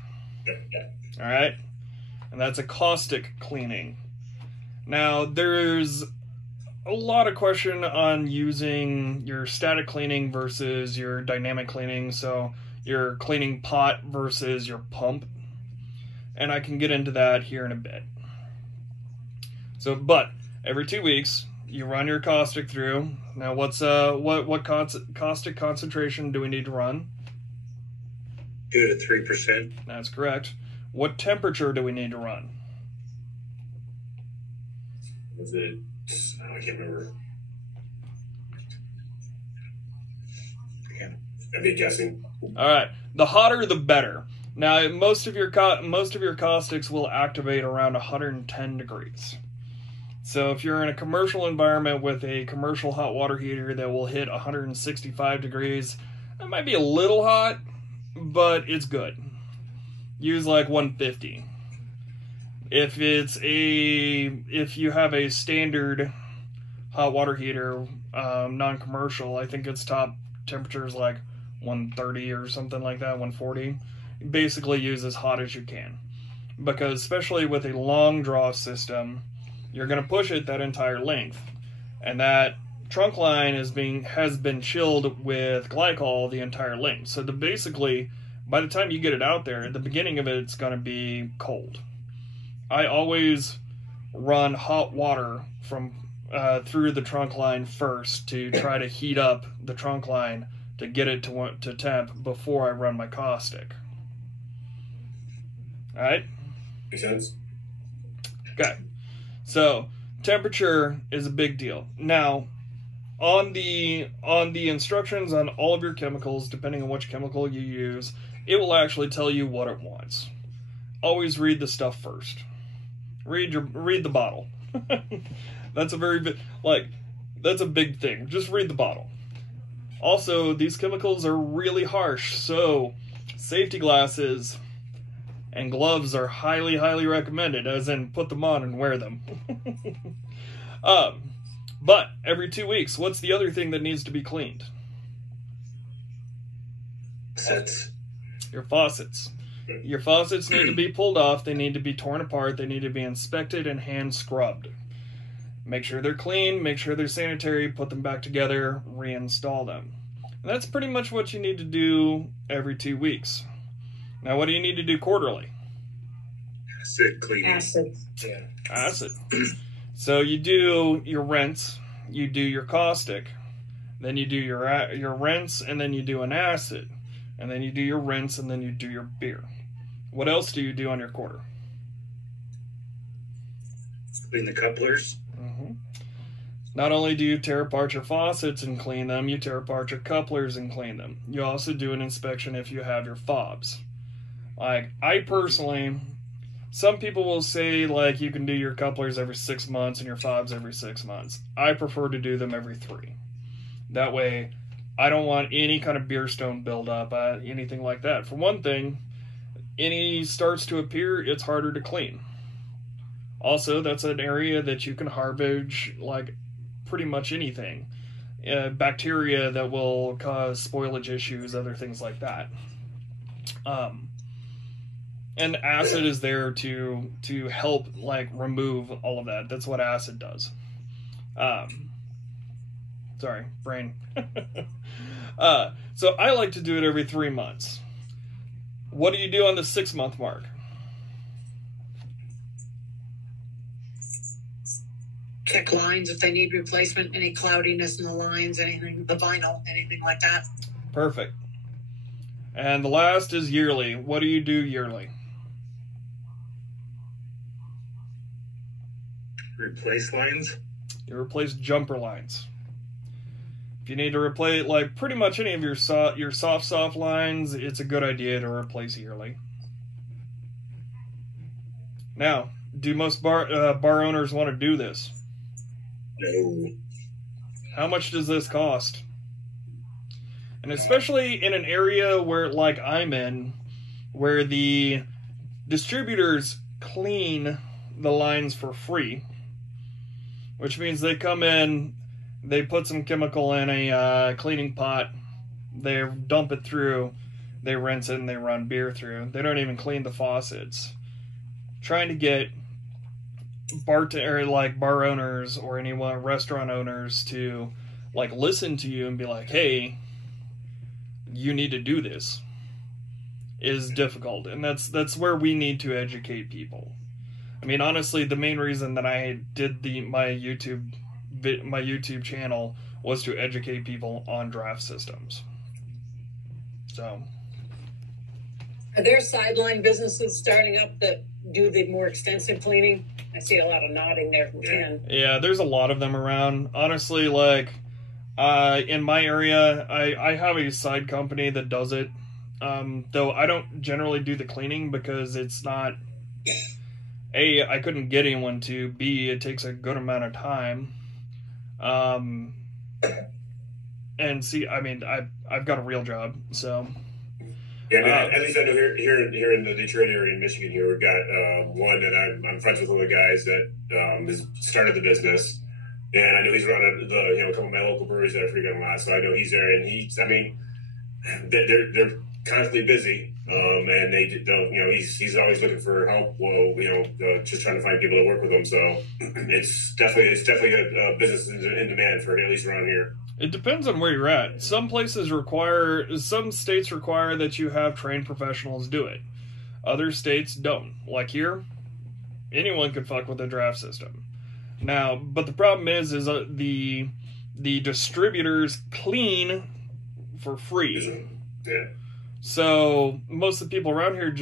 All right? And that's a caustic cleaning. Now, there's a lot of question on using your static cleaning versus your dynamic cleaning. So, your cleaning pot versus your pump. And I can get into that here in a bit. So, but every 2 weeks, you run your caustic through. Now, what caustic concentration do we need to run? 2 to 3%. That's correct. What temperature do we need to run? Was it? I can't remember. I'd be guessing. All right. The hotter, the better. Now, most of your caustics will activate around 110 degrees. So if you're in a commercial environment with a commercial hot water heater that will hit 165 degrees, that might be a little hot, but it's good. Use like 150. If you have a standard hot water heater, non-commercial, I think its top temperature is like 130 or something like that, 140. Basically use as hot as you can. Because especially with a long draw system, you're going to push it that entire length. And that trunk line has been chilled with glycol the entire length. So basically, by the time you get it out there, at the beginning of it, it's going to be cold. I always run hot water from through the trunk line first to try to heat up the trunk line to get it to temp before I run my caustic. All right? Makes sense. Okay. So temperature is a big deal. Now, on the instructions on all of your chemicals, depending on which chemical you use, it will actually tell you what it wants. Always read the stuff first. Read the bottle. That's a big thing. Just read the bottle. Also, these chemicals are really harsh, so safety glasses and gloves are highly, highly recommended, as in put them on and wear them. But every 2 weeks, what's the other thing that needs to be cleaned? Faucets. Your faucets. Your faucets need to be pulled off, they need to be torn apart, they need to be inspected and hand scrubbed. Make sure they're clean, make sure they're sanitary, put them back together, reinstall them. And that's pretty much what you need to do every 2 weeks. Now, what do you need to do quarterly? Acid cleaning. Acid. Yeah. Acid. So you do your rinse, you do your caustic, then you do your rinse, and then you do an acid. And then you do your rinse, and then you do your beer. What else do you do on your quarter? Clean the couplers. Mm-hmm. Not only do you tear apart your faucets and clean them, you tear apart your couplers and clean them. You also do an inspection if you have your fobs. Like, I personally, some people will say, like, you can do your couplers every 6 months and your fobs every 6 months. I prefer to do them every 3. That way, I don't want any kind of beer stone buildup, anything like that. For one thing, any starts to appear, it's harder to clean. Also, that's an area that you can harbor, like, pretty much anything. Bacteria that will cause spoilage issues, other things like that. And acid is there to help, like, remove all of that. That's what acid does. Sorry, brain. So I like to do it every 3 months. What do you do on the 6-month mark? Check lines if they need replacement, any cloudiness in the lines, anything, the vinyl, anything like that. Perfect. And the last is yearly. What do you do yearly? Replace lines. You replace jumper lines. If you need to replace, like, pretty much any of your soft lines, it's a good idea to replace yearly. Now, do most bar owners want to do this? No. How much does this cost? And especially in an area where, like I'm in, where the distributors clean the lines for free, which means they come in, they put some chemical in a cleaning pot, they dump it through, they rinse it, and they run beer through. They don't even clean the faucets. Trying to get bar owners or anyone, restaurant owners, to, like, listen to you and be like, hey, you need to do this, is difficult. And that's where we need to educate people. I mean, honestly, the main reason that I did my YouTube channel was to educate people on draft systems. So, Are there sideline businesses starting up that do the more extensive cleaning? I see a lot of nodding there from Ken. yeah, there's a lot of them around. Honestly, like, in my area, I have a side company that does it. Though I don't generally do the cleaning because it's not... A, I couldn't get anyone to. B, it takes a good amount of time. And C, I mean, I've got a real job, so... Yeah, at least I know here in the Detroit area in Michigan here, we've got one that I'm friends with one of the guys that has started the business. And I know he's running a couple of my local breweries that I frequent a lot, so I know he's there. And they're constantly busy, and they don't, he's always looking for help. Well, just trying to find people to work with him. So it's definitely a business in demand for at least around here. It depends on where you're at. Some states require that you have trained professionals do it. Other states don't. Like here, anyone could fuck with a draft system. Now, but the problem is the distributors clean for free. Yeah. So most of the people around here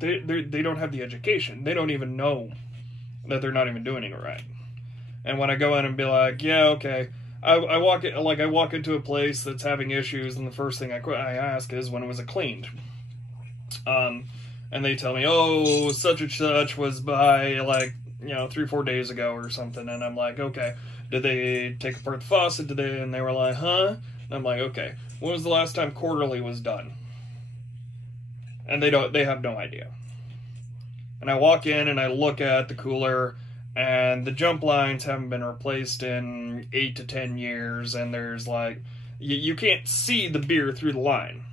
they don't have the education. They don't even know that they're not even doing it right. And when I go in and be like, yeah, okay, I walk into a place that's having issues, and the first thing I ask is when was it cleaned? And they tell me, oh, such and such was by 3-4 days ago or something, and I'm like, okay, did they take apart the faucet? And they were like, huh? And I'm like, okay, when was the last time quarterly was done? And they have no idea. And I walk in and I look at the cooler, and the jump lines haven't been replaced in 8 to 10 years, and there's you can't see the beer through the line.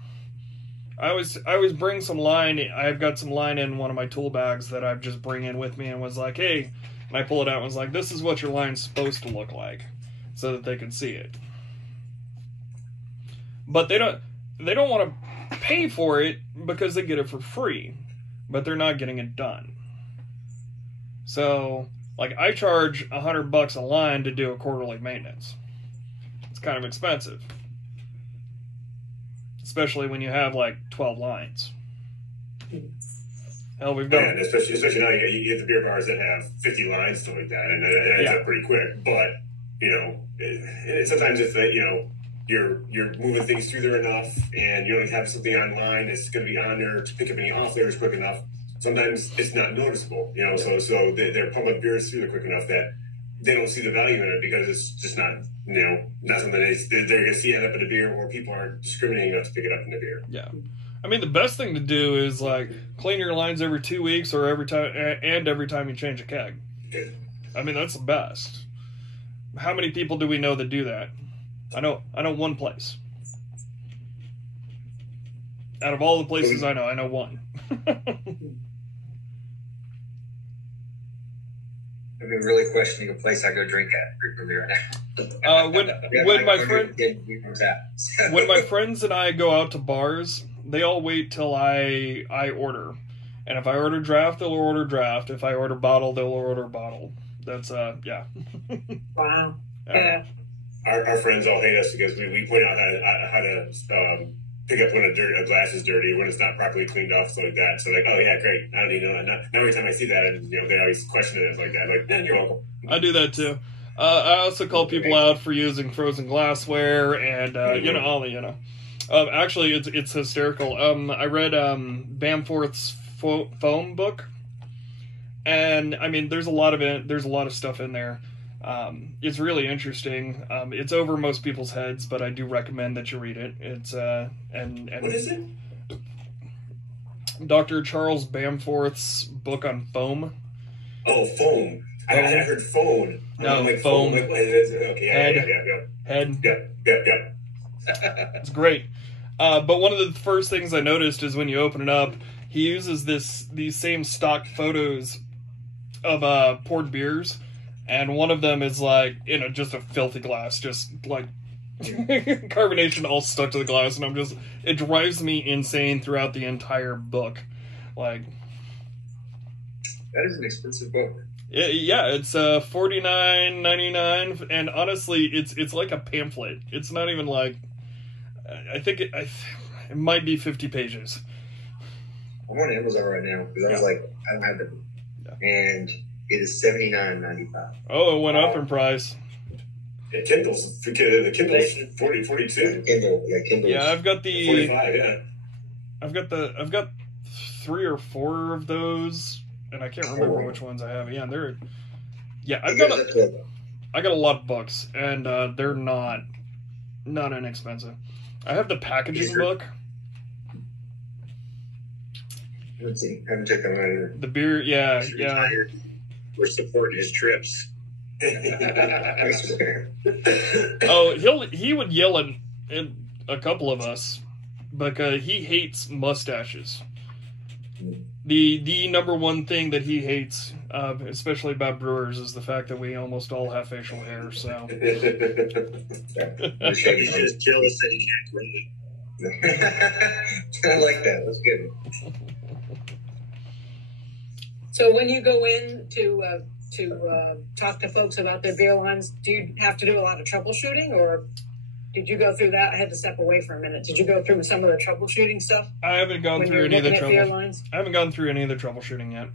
I always bring some line. I've got some line in one of my tool bags that I just bring in with me, and was like, hey, and I pull it out and was like, this is what your line's supposed to look like, so that they can see it. But they don't want to pay for it because they get it for free, but they're not getting it done. So, I charge $100 a line to do a quarterly maintenance. It's kind of expensive. Especially when you have 12 lines. Hell, we've done. Yeah, especially now you get the beer bars that have 50 lines, stuff like that, and it ends up pretty quick. But sometimes if you're moving things through there enough, and you don't have something online that's going to be on there to pick up any off layers quick enough, sometimes it's not noticeable. So they're pumping beers through there quick enough that they don't see the value in it because it's just not something they're going to see end up in a beer, or people aren't discriminating enough to pick it up in a beer. Yeah. I mean, the best thing to do is clean your lines every 2 weeks or every time you change a keg. Yeah. I mean, that's the best. How many people do we know that do that? I know one place. Out of all the places I know one. I've been really questioning a place I go drink at frequently right now. When my friends and I go out to bars, they all wait till I order. And if I order draft, they'll order draft. If I order bottle, they'll order bottle. That's yeah. Wow. Yeah. Our friends all hate us because we point out how to pick up when a glass is dirty, when it's not properly cleaned off, stuff like that. So oh yeah, great. I don't need to know. Now every time I see that, they always question it like that. You're welcome. I do that too. I also call people out for using frozen glassware and actually it's hysterical. I read Bamforth's foam book, and I mean there's a lot of stuff in there. It's really interesting. It's over most people's heads, but I do recommend that you read it. It's and what is it? Dr. Charles Bamforth's book on foam. Oh, foam. I heard phone. No, foam. Okay, head. Yeah. It's great. But one of the first things I noticed is when you open it up, he uses these same stock photos of poured beers. And one of them is just a filthy glass, just carbonation all stuck to the glass, and it drives me insane throughout the entire book. That is an expensive book. Yeah, it's $49.99, and honestly, it's like a pamphlet. It's not even I think it might be 50 pages. I'm on Amazon right now because I was I don't have it, and it is $79.95. Oh, it went up in price. The Kindle's 42. Kindle. Yeah, I've got the 45. Yeah, I've got 3 or 4 of those, and I can't remember which ones I have. Yeah, I got a lot of books, and they're not inexpensive. I have the packaging book. Let's see. I haven't checked on that either. The beer, yeah. We're supporting his trips. Oh, he would yell at a couple of us because he hates mustaches. The number one thing that he hates, especially about brewers, is the fact that we almost all have facial hair. So He's just jealous that he can't grow it. I like that. That's good. So when you go in to talk to folks about their beer lines, do you have to do a lot of troubleshooting, or? Did you go through that? I had to step away for a minute. Did you go through some of the troubleshooting stuff? I haven't gone through any of the I haven't gone through any of the troubleshooting yet.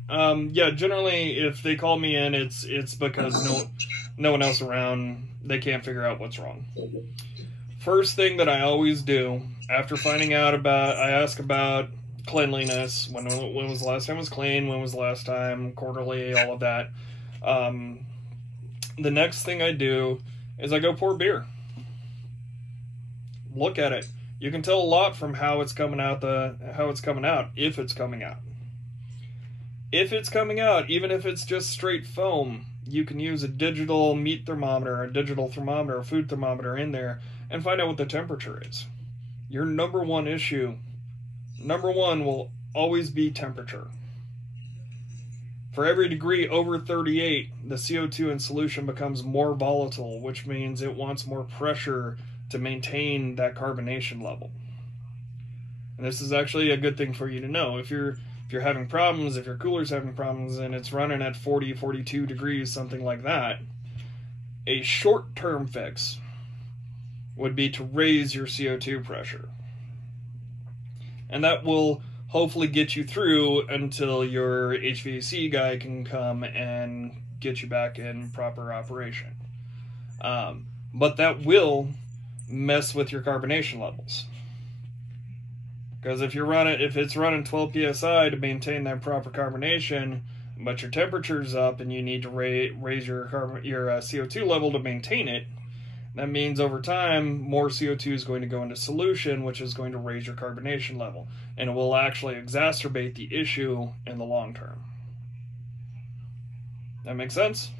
Yeah, generally, if they call me in, it's because no one else around. They can't figure out what's wrong. First thing that I always do after finding out I ask about cleanliness. When was the last time it was clean? When was the last time? Quarterly, all of that. The next thing I do is I go pour beer. Look at it. You can tell a lot from how it's coming out. If it's coming out. If it's coming out, even if it's just straight foam, you can use a digital meat thermometer, a digital thermometer, a food thermometer in there and find out what the temperature is. Your number one will always be temperature. For every degree over 38, the CO2 in solution becomes more volatile, which means it wants more pressure to maintain that carbonation level. And this is actually a good thing for you to know. If you're having problems, if your cooler's having problems and it's running at 40, 42 degrees, something like that, a short-term fix would be to raise your CO2 pressure. And that will hopefully get you through until your HVAC guy can come and get you back in proper operation. But that will mess with your carbonation levels. Because if it's running 12 psi to maintain that proper carbonation, but your temperature's up and you need to raise your CO2 level to maintain it, that means over time more CO2 is going to go into solution, which is going to raise your carbonation level, and it will actually exacerbate the issue in the long term. That makes sense?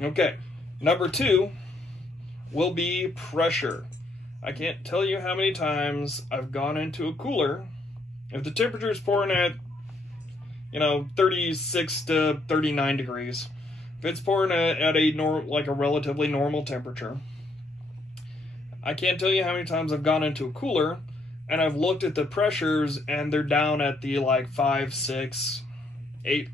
Okay. Number 2 will be pressure. I can't tell you how many times I've gone into a cooler. If the temperature is pouring at, 36 to 39 degrees, if it's pouring at a relatively normal temperature, I can't tell you how many times I've gone into a cooler and I've looked at the pressures and they're down at the 5, 6, 8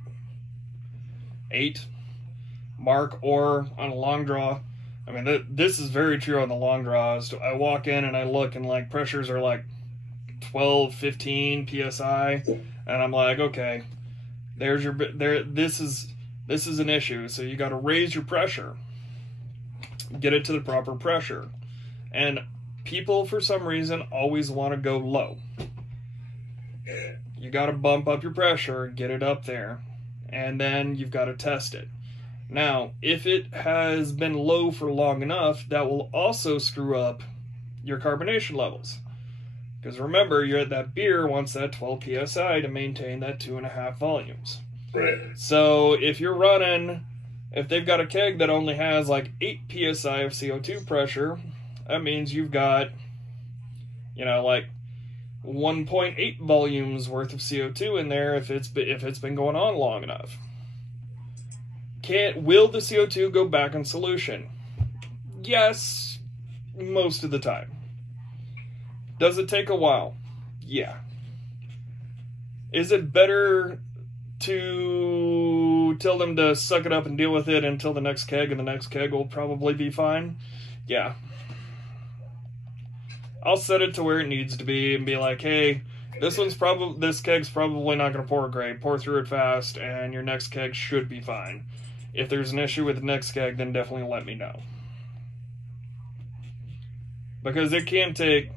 mark, or on a long draw. I mean, this is very true on the long draws. I walk in and I look and pressures are 12, 15 psi, and I'm like, okay, this is an issue. So you got to raise your pressure, get it to the proper pressure, and people for some reason always want to go low. You got to bump up your pressure, get it up there, and then you've got to test it. Now, if it has been low for long enough, that will also screw up your carbonation levels. Because remember, that beer wants that 12 psi to maintain that 2.5 volumes. Right. So if they've got a keg that only has 8 psi of CO2 pressure, that means you've got, 1.8 volumes worth of CO2 in there if it's been going on long enough. Will the CO2 go back in solution? Yes, most of the time. Does it take a while? Yeah. Is it better to tell them to suck it up and deal with it until the next keg, and the next keg will probably be fine? Yeah. I'll set it to where it needs to be and be like, hey, this keg's probably not going to pour great. Pour through it fast, and your next keg should be fine. If there's an issue with the next keg, then definitely let me know. Because it can take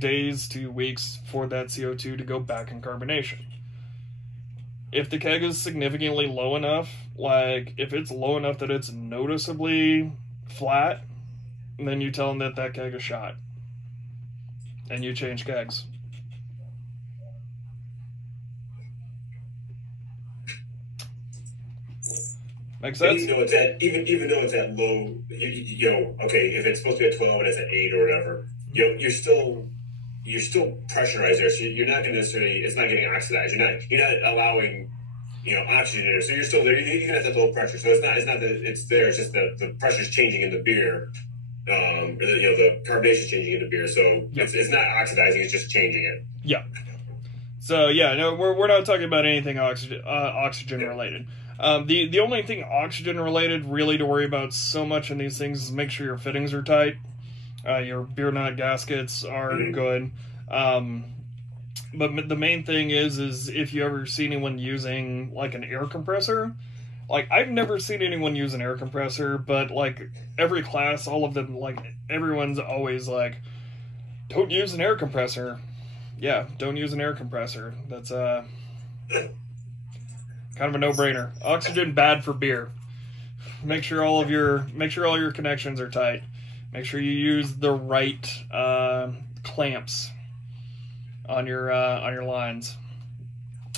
days to weeks for that CO2 to go back in carbonation. If the keg is significantly low enough, if it's low enough that it's noticeably flat, then you tell them that keg is shot. And you change kegs. Make sense? Even though it's at low, okay, if it's supposed to be at 12 and it's at 8 or whatever, you're still pressurized there, so you're not going to necessarily, it's not getting oxidized. You're not allowing, oxygen in there, so you're still there. Even at that low pressure, so it's not that it's there. It's just the pressure's changing in the beer, or the carbonation changing in the beer. So yep. It's not oxidizing; it's just changing it. Yeah. So yeah, no, we're not talking about anything oxygen related. The only thing oxygen related really to worry about so much in these things is make sure your fittings are tight. Your beer nut gaskets are good. But the main thing is if you ever see anyone using like an air compressor, like I've never seen anyone use an air compressor, but like every class, all of them, like everyone's always like, don't use an air compressor. Yeah, don't use an air compressor. That's kind of a no-brainer. Oxygen bad for beer. Make sure all your connections are tight. Make sure you use the right clamps on your lines.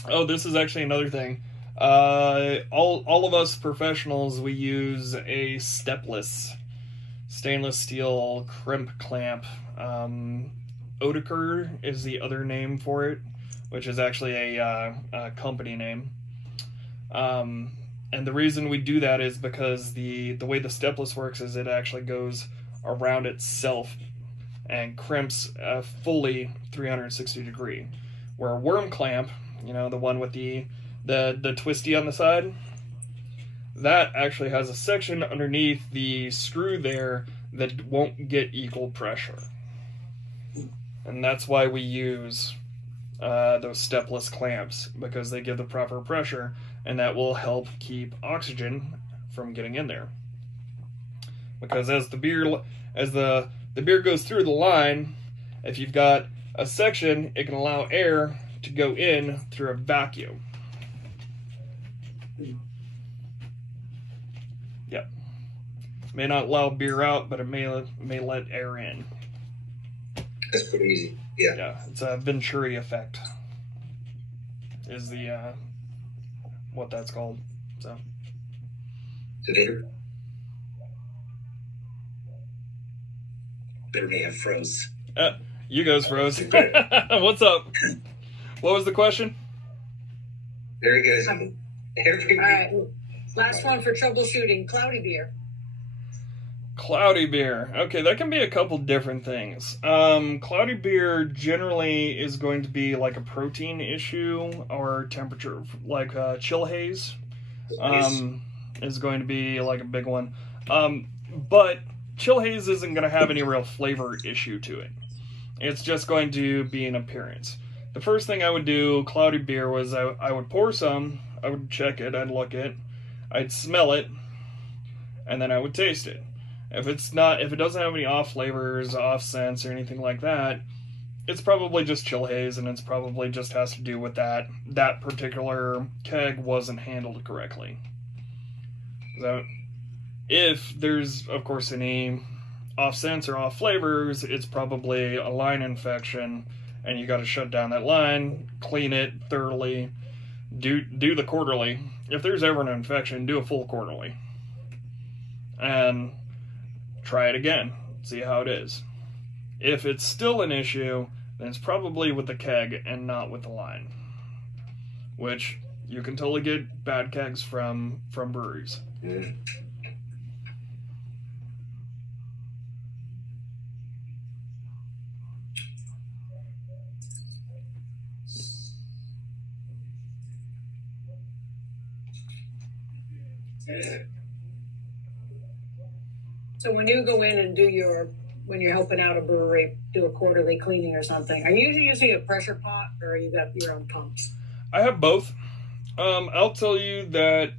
Oh, this is actually another thing. All of us professionals, we use a stepless stainless steel crimp clamp. Oedeker is the other name for it, which is actually a company name. And the reason we do that is because the way the stepless works is it actually goes around itself and crimps fully 360 degree. Where a worm clamp, you know, the one with the twisty on the side, that actually has a section underneath the screw there that won't get equal pressure. And that's why we use those stepless clamps, because they give the proper pressure, and that will help keep oxygen from getting in there. Because as the beer goes through the line, if you've got a section, it can allow air to go in through a vacuum. Yep. May not allow beer out, but it may let air in. That's pretty easy. Yeah. Yeah, it's a Venturi effect is the what that's called. So. Better may have froze. You guys froze. What's up? What was the question? There he goes. All right. Last one for troubleshooting. Cloudy beer. Cloudy beer. Okay, that can be a couple different things. Cloudy beer generally is going to be like a protein issue or temperature, like chill haze. Is going to be like a big one. But chill haze isn't going to have any real flavor issue to it. It's just going to be an appearance. The first thing I would do, cloudy beer, was I would pour some, I would check it, I'd look it, I'd smell it, and then I would taste it. If it doesn't have any off flavors, off scents, or anything like that, it's probably just chill haze, and it's probably just has to do with that particular keg wasn't handled correctly. So, if there's, of course, any off scents or off flavors, it's probably a line infection, and you got to shut down that line, clean it thoroughly, do the quarterly. If there's ever an infection, do a full quarterly, and try it again, see how it is. If it's still an issue, then it's probably with the keg and not with the line, which you can totally get bad kegs from breweries. Mm. So when you go in and when you're helping out a brewery, do a quarterly cleaning or something, are you usually using a pressure pot, or you got your own pumps? I have both. I'll tell you that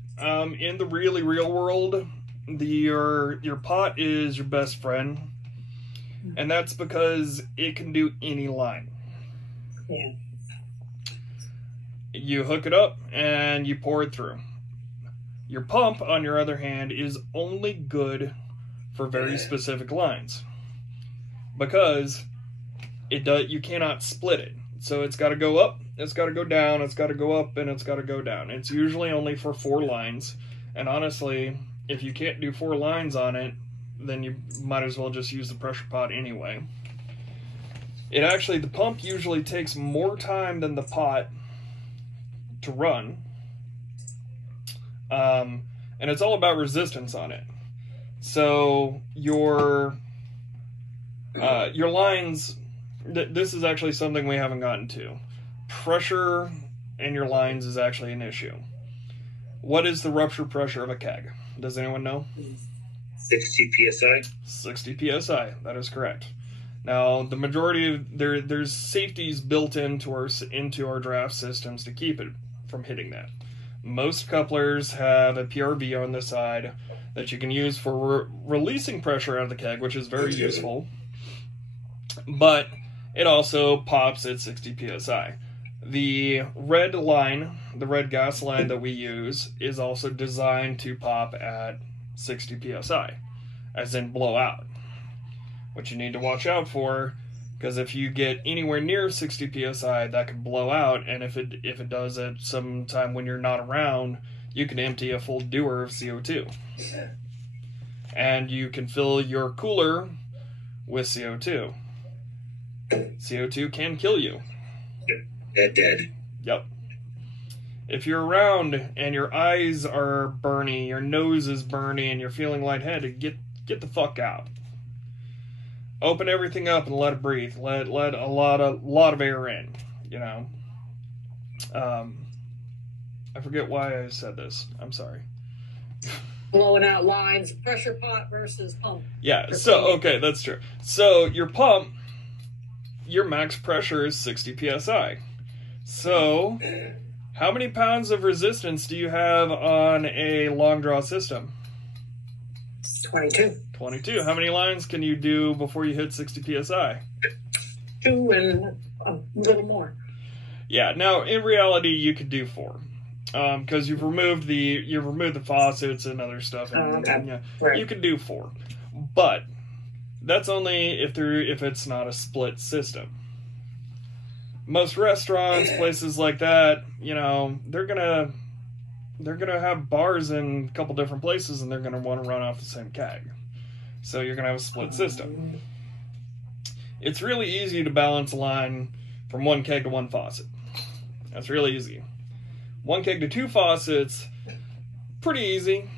in the really real world, your pot is your best friend, and that's because it can do any line. Yeah. You hook it up and you pour it through. Your pump, on your other hand, is only good for very specific lines, because you cannot split it. So it's got to go up, it's got to go down, it's got to go up, and it's got to go down. It's usually only for 4 lines, and honestly, if you can't do 4 lines on it, then you might as well just use the pressure pot anyway. The pump usually takes more time than the pot to run, and it's all about resistance on it. So your lines, this is actually something we haven't gotten to. Pressure in your lines is actually an issue. What is the rupture pressure of a keg? Does anyone know? 60 psi. 60 psi. That is correct. Now, the majority of there's safeties built into our draft systems to keep it from hitting that. Most couplers have a PRV on the side that you can use for releasing pressure out of the keg, which is very useful. But it also pops at 60 psi. The red line, the red gas line that we use, is also designed to pop at 60 psi, as in blow out. What you need to watch out for, because if you get anywhere near 60 psi, that could blow out, and if it does at some time when you're not around, you can empty a full dewar of CO2. And you can fill your cooler with CO2. CO2 can kill you. Dead. Yep. If you're around and your eyes are burny, your nose is burny, and you're feeling lightheaded, get the fuck out. Open everything up and let it breathe. Let a lot of air in. You know. I forget why I said this. I'm sorry. Blowing out lines, pressure pot versus pump. Yeah. So okay, that's true. So your pump, your max pressure is 60 psi. So, how many pounds of resistance do you have on a long draw system? 22. 22. How many lines can you do before you hit 60 psi? 2 and a little more. Yeah. Now, in reality, you could do 4, because you've removed the faucets and other stuff. And, okay. yeah, right. You could do 4, but that's only if it's not a split system. Most restaurants, places like that, you know, they're gonna have bars in a couple different places, and they're gonna want to run off the same keg. So you're gonna have a split system. It's really easy to balance a line from 1 keg to 1 faucet. That's really easy. 1 keg to 2 faucets, pretty easy.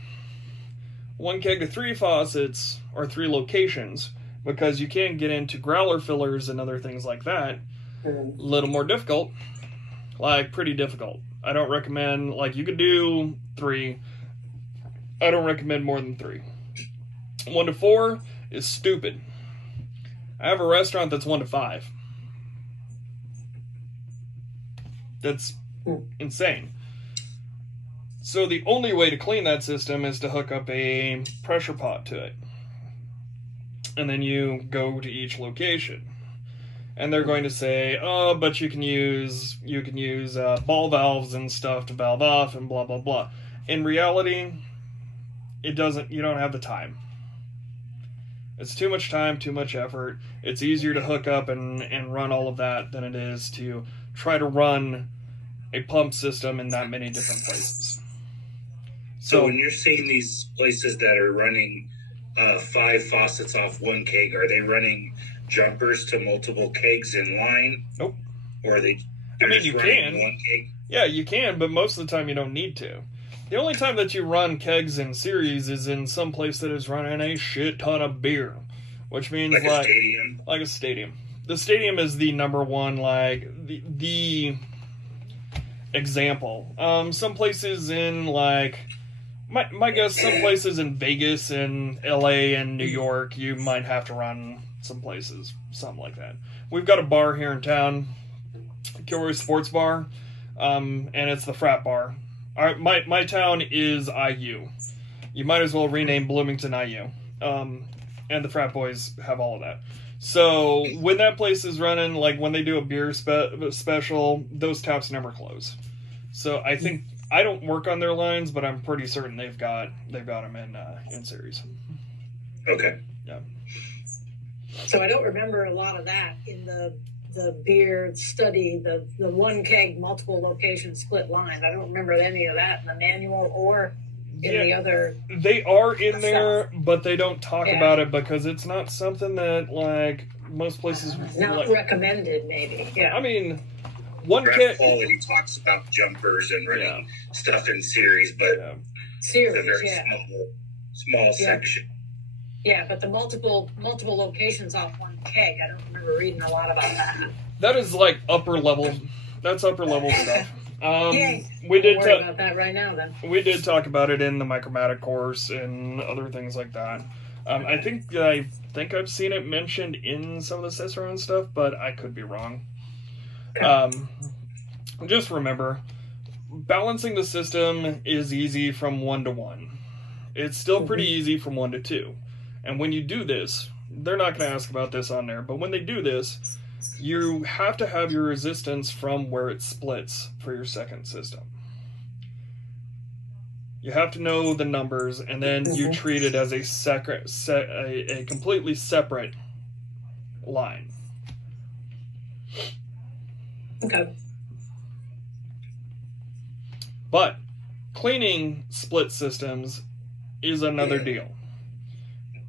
1 keg to 3 faucets, or 3 locations, because you can get into growler fillers and other things like that. A little more difficult, like pretty difficult. I don't recommend, like, you could do 3. I don't recommend more than 3. 1 to 4 is stupid. I have a restaurant that's 1 to 5. That's insane. So the only way to clean that system is to hook up a pressure pot to it. And then you go to each location. And they're going to say, oh, but you can use ball valves and stuff to valve off and blah, blah, blah. In reality, you don't have the time. It's too much time, too much effort. It's easier to hook up and run all of that than it is to try to run a pump system in that many different places. So when you're seeing these places that are running 5 faucets off 1 keg, are they running jumpers to multiple kegs in line? Nope. Or are they? I mean, you can. 1 keg? Yeah, you can, but most of the time you don't need to. The only time that you run kegs in series is in some place that is running a shit ton of beer, which means like a stadium. Like a stadium. The stadium is the number one, like the example. Some places in like. My guess, some places in Vegas and LA and New York, you might have to run some places, something like that. We've got a bar here in town, Kilroy Sports Bar, and it's the frat bar. My town is IU. You might as well rename Bloomington IU. And the frat boys have all of that. So when that place is running, like when they do a beer special, those taps never close. So I think. I don't work on their lines, but I'm pretty certain they've got them in series. Okay. Yeah. So I don't remember a lot of that in the beer study, the 1 keg multiple location split lines. I don't remember any of that in the manual or in the other. They are in there, but they don't talk about it because it's not something that like most places. Not recommended, maybe. Yeah. I mean. 1 Draft keg quality talks about jumpers and running stuff in series, but series, it's a very small section. Yeah, but the multiple locations off 1 keg, I don't remember reading a lot about that. That is like upper level. That's upper level stuff. We did Don't worry about that right now, then. We did talk about it in the Micromatic course and other things like that. I think I've seen it mentioned in some of the Cicerone stuff, but I could be wrong. Just remember, balancing the system is easy from 1 to 1. It's still pretty easy from 1 to 2. And when you do this, they're not going to ask about this on there, but when they do this, you have to have your resistance from where it splits for your second system. You have to know the numbers, and then you treat it as a completely separate line. Okay. But cleaning split systems is another deal.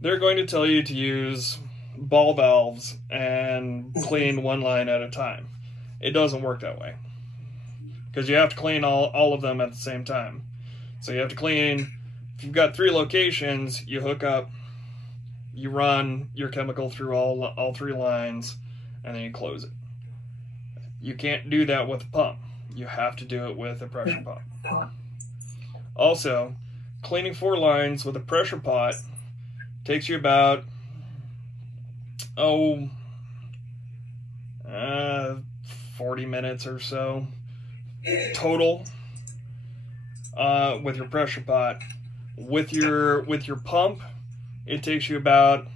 They're going to tell you to use ball valves and clean one line at a time. It doesn't work that way, because you have to clean all of them at the same time. So you have to clean, if you've got 3 locations, you hook up, you run your chemical through all 3 lines, and then you close it. You can't do that with a pump. You have to do it with a pressure pot. Also, cleaning 4 lines with a pressure pot takes you about 40 minutes or so total with your pressure pot. With your pump, it takes you about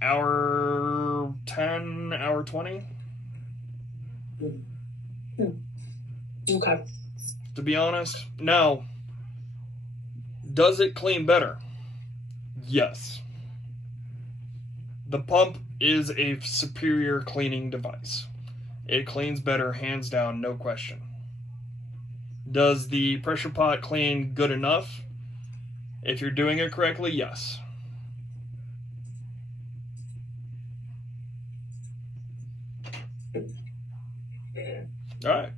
hour 10, hour 20. Okay. To be honest, now, does it clean better? Yes. The pump is a superior cleaning device. It cleans better, hands down, no question. Does the pressure pot clean good enough? If you're doing it correctly, yes. All right.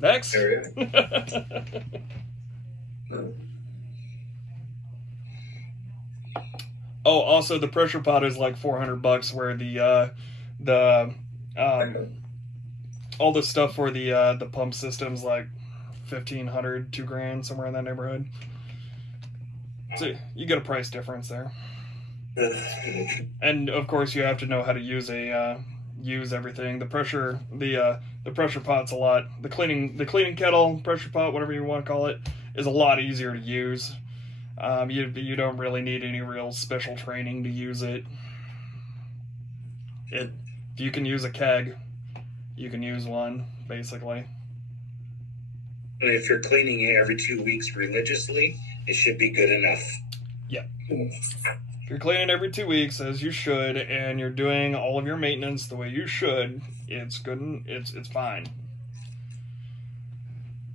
Next. Oh, also the pressure pot is like $400, where all the stuff for the pump system's like $1,500, $2,000, somewhere in that neighborhood. So you get a price difference there. And of course, you have to know how to use everything. The pressure pot's a lot. The cleaning kettle, pressure pot, whatever you want to call it, is a lot easier to use. You don't really need any real special training to use it. If you can use a keg, you can use one, basically. And if you're cleaning it every 2 weeks religiously, it should be good enough. Yeah. If you're cleaning every 2 weeks, as you should, and you're doing all of your maintenance the way you should, it's good and it's fine.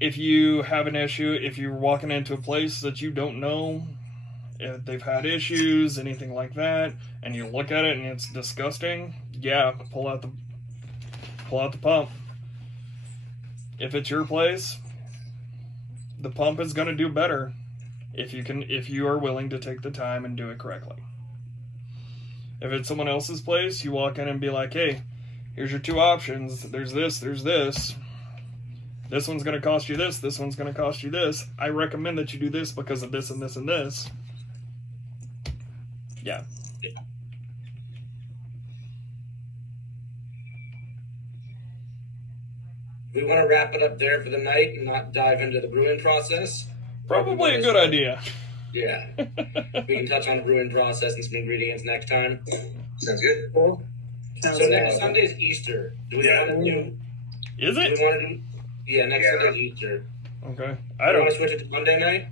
If you have an issue, if you're walking into a place that you don't know if they've had issues, anything like that, and you look at it and it's disgusting, yeah, pull out the pump. If it's your place, the pump is going to do better if you are willing to take the time and do it correctly. If it's someone else's place, you walk in and be like, hey, here's your 2 options. There's this, there's this. This one's going to cost you this. This one's going to cost you this. I recommend that you do this because of this and this and this. Yeah. We want to wrap it up there for the night and not dive into the brewing process. Probably a good idea. Yeah. We can touch on the brewing process and some ingredients next time. Sounds good. Cool. So next Sunday is Easter. Do we want to do? Is it? Do we want to do? Yeah, next Sunday is Easter. Okay. I don't want to switch it to Monday night.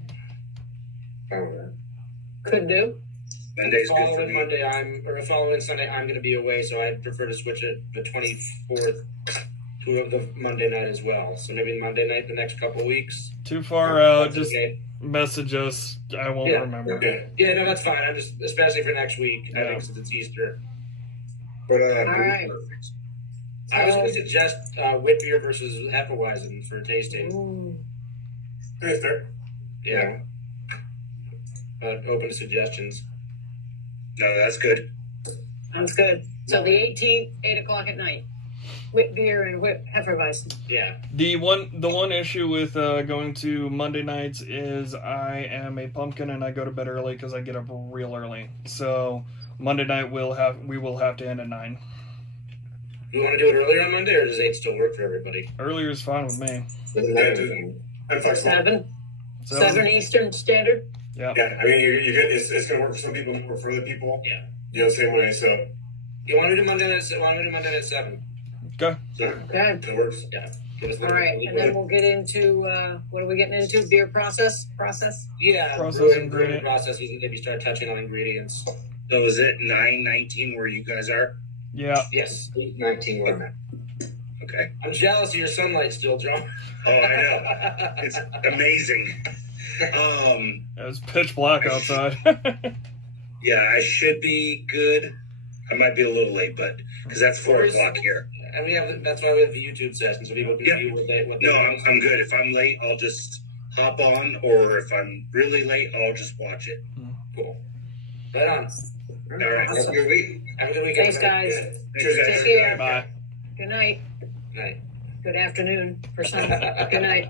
Could do. Monday's good for me. Following Sunday, I'm going to be away, so I'd prefer to switch it the 24th to the Monday night as well. So maybe Monday night the next couple of weeks. Too far out. Just message us. I won't remember. Okay. Yeah, no, that's fine. I'm just, especially for next week, I think, since it's Easter. But, all right. I was going to suggest wit beer versus Hefeweizen for tasting. Ooh. That's fair. Yeah. Open to suggestions. No, that's good. Sounds good. So the 18th, 8 o'clock at night. Wit beer and wit Hefeweizen. Yeah. The one issue with going to Monday nights is I am a pumpkin and I go to bed early because I get up real early. So Monday night we will have to end at 9. You want to do it earlier on Monday, or does 8 still work for everybody? Earlier is fine with me. I'm flexible. 7 Eastern Standard. Yeah. Yeah, I mean, it's going to work for some people, work for other people. Yeah. You know, same way. So. You want to do Monday at 7? Okay. Yeah. Okay. That works. Yeah. All right, and then we'll get into what are we getting into? Beer process? Yeah. Process Brewing ingredient. process. We can maybe start touching on ingredients. So is it 9:19 where you guys are? Yeah. Yes. 19 where I'm at. Okay. I'm jealous of your sunlight still, John. Oh, I know. It's amazing. It was pitch black outside. Yeah, I should be good. I might be a little late, but because that's 4 o'clock here. And that's why we have the YouTube session, so people can see what they No, I'm good. If I'm late, I'll just hop on, or if I'm really late, I'll just watch it. Cool. Right on. All right. Have a good week. Have a good weekend. Thanks, guys. Cheers, guys. Take care. Bye. Good night. Night. Good afternoon for some. Good night.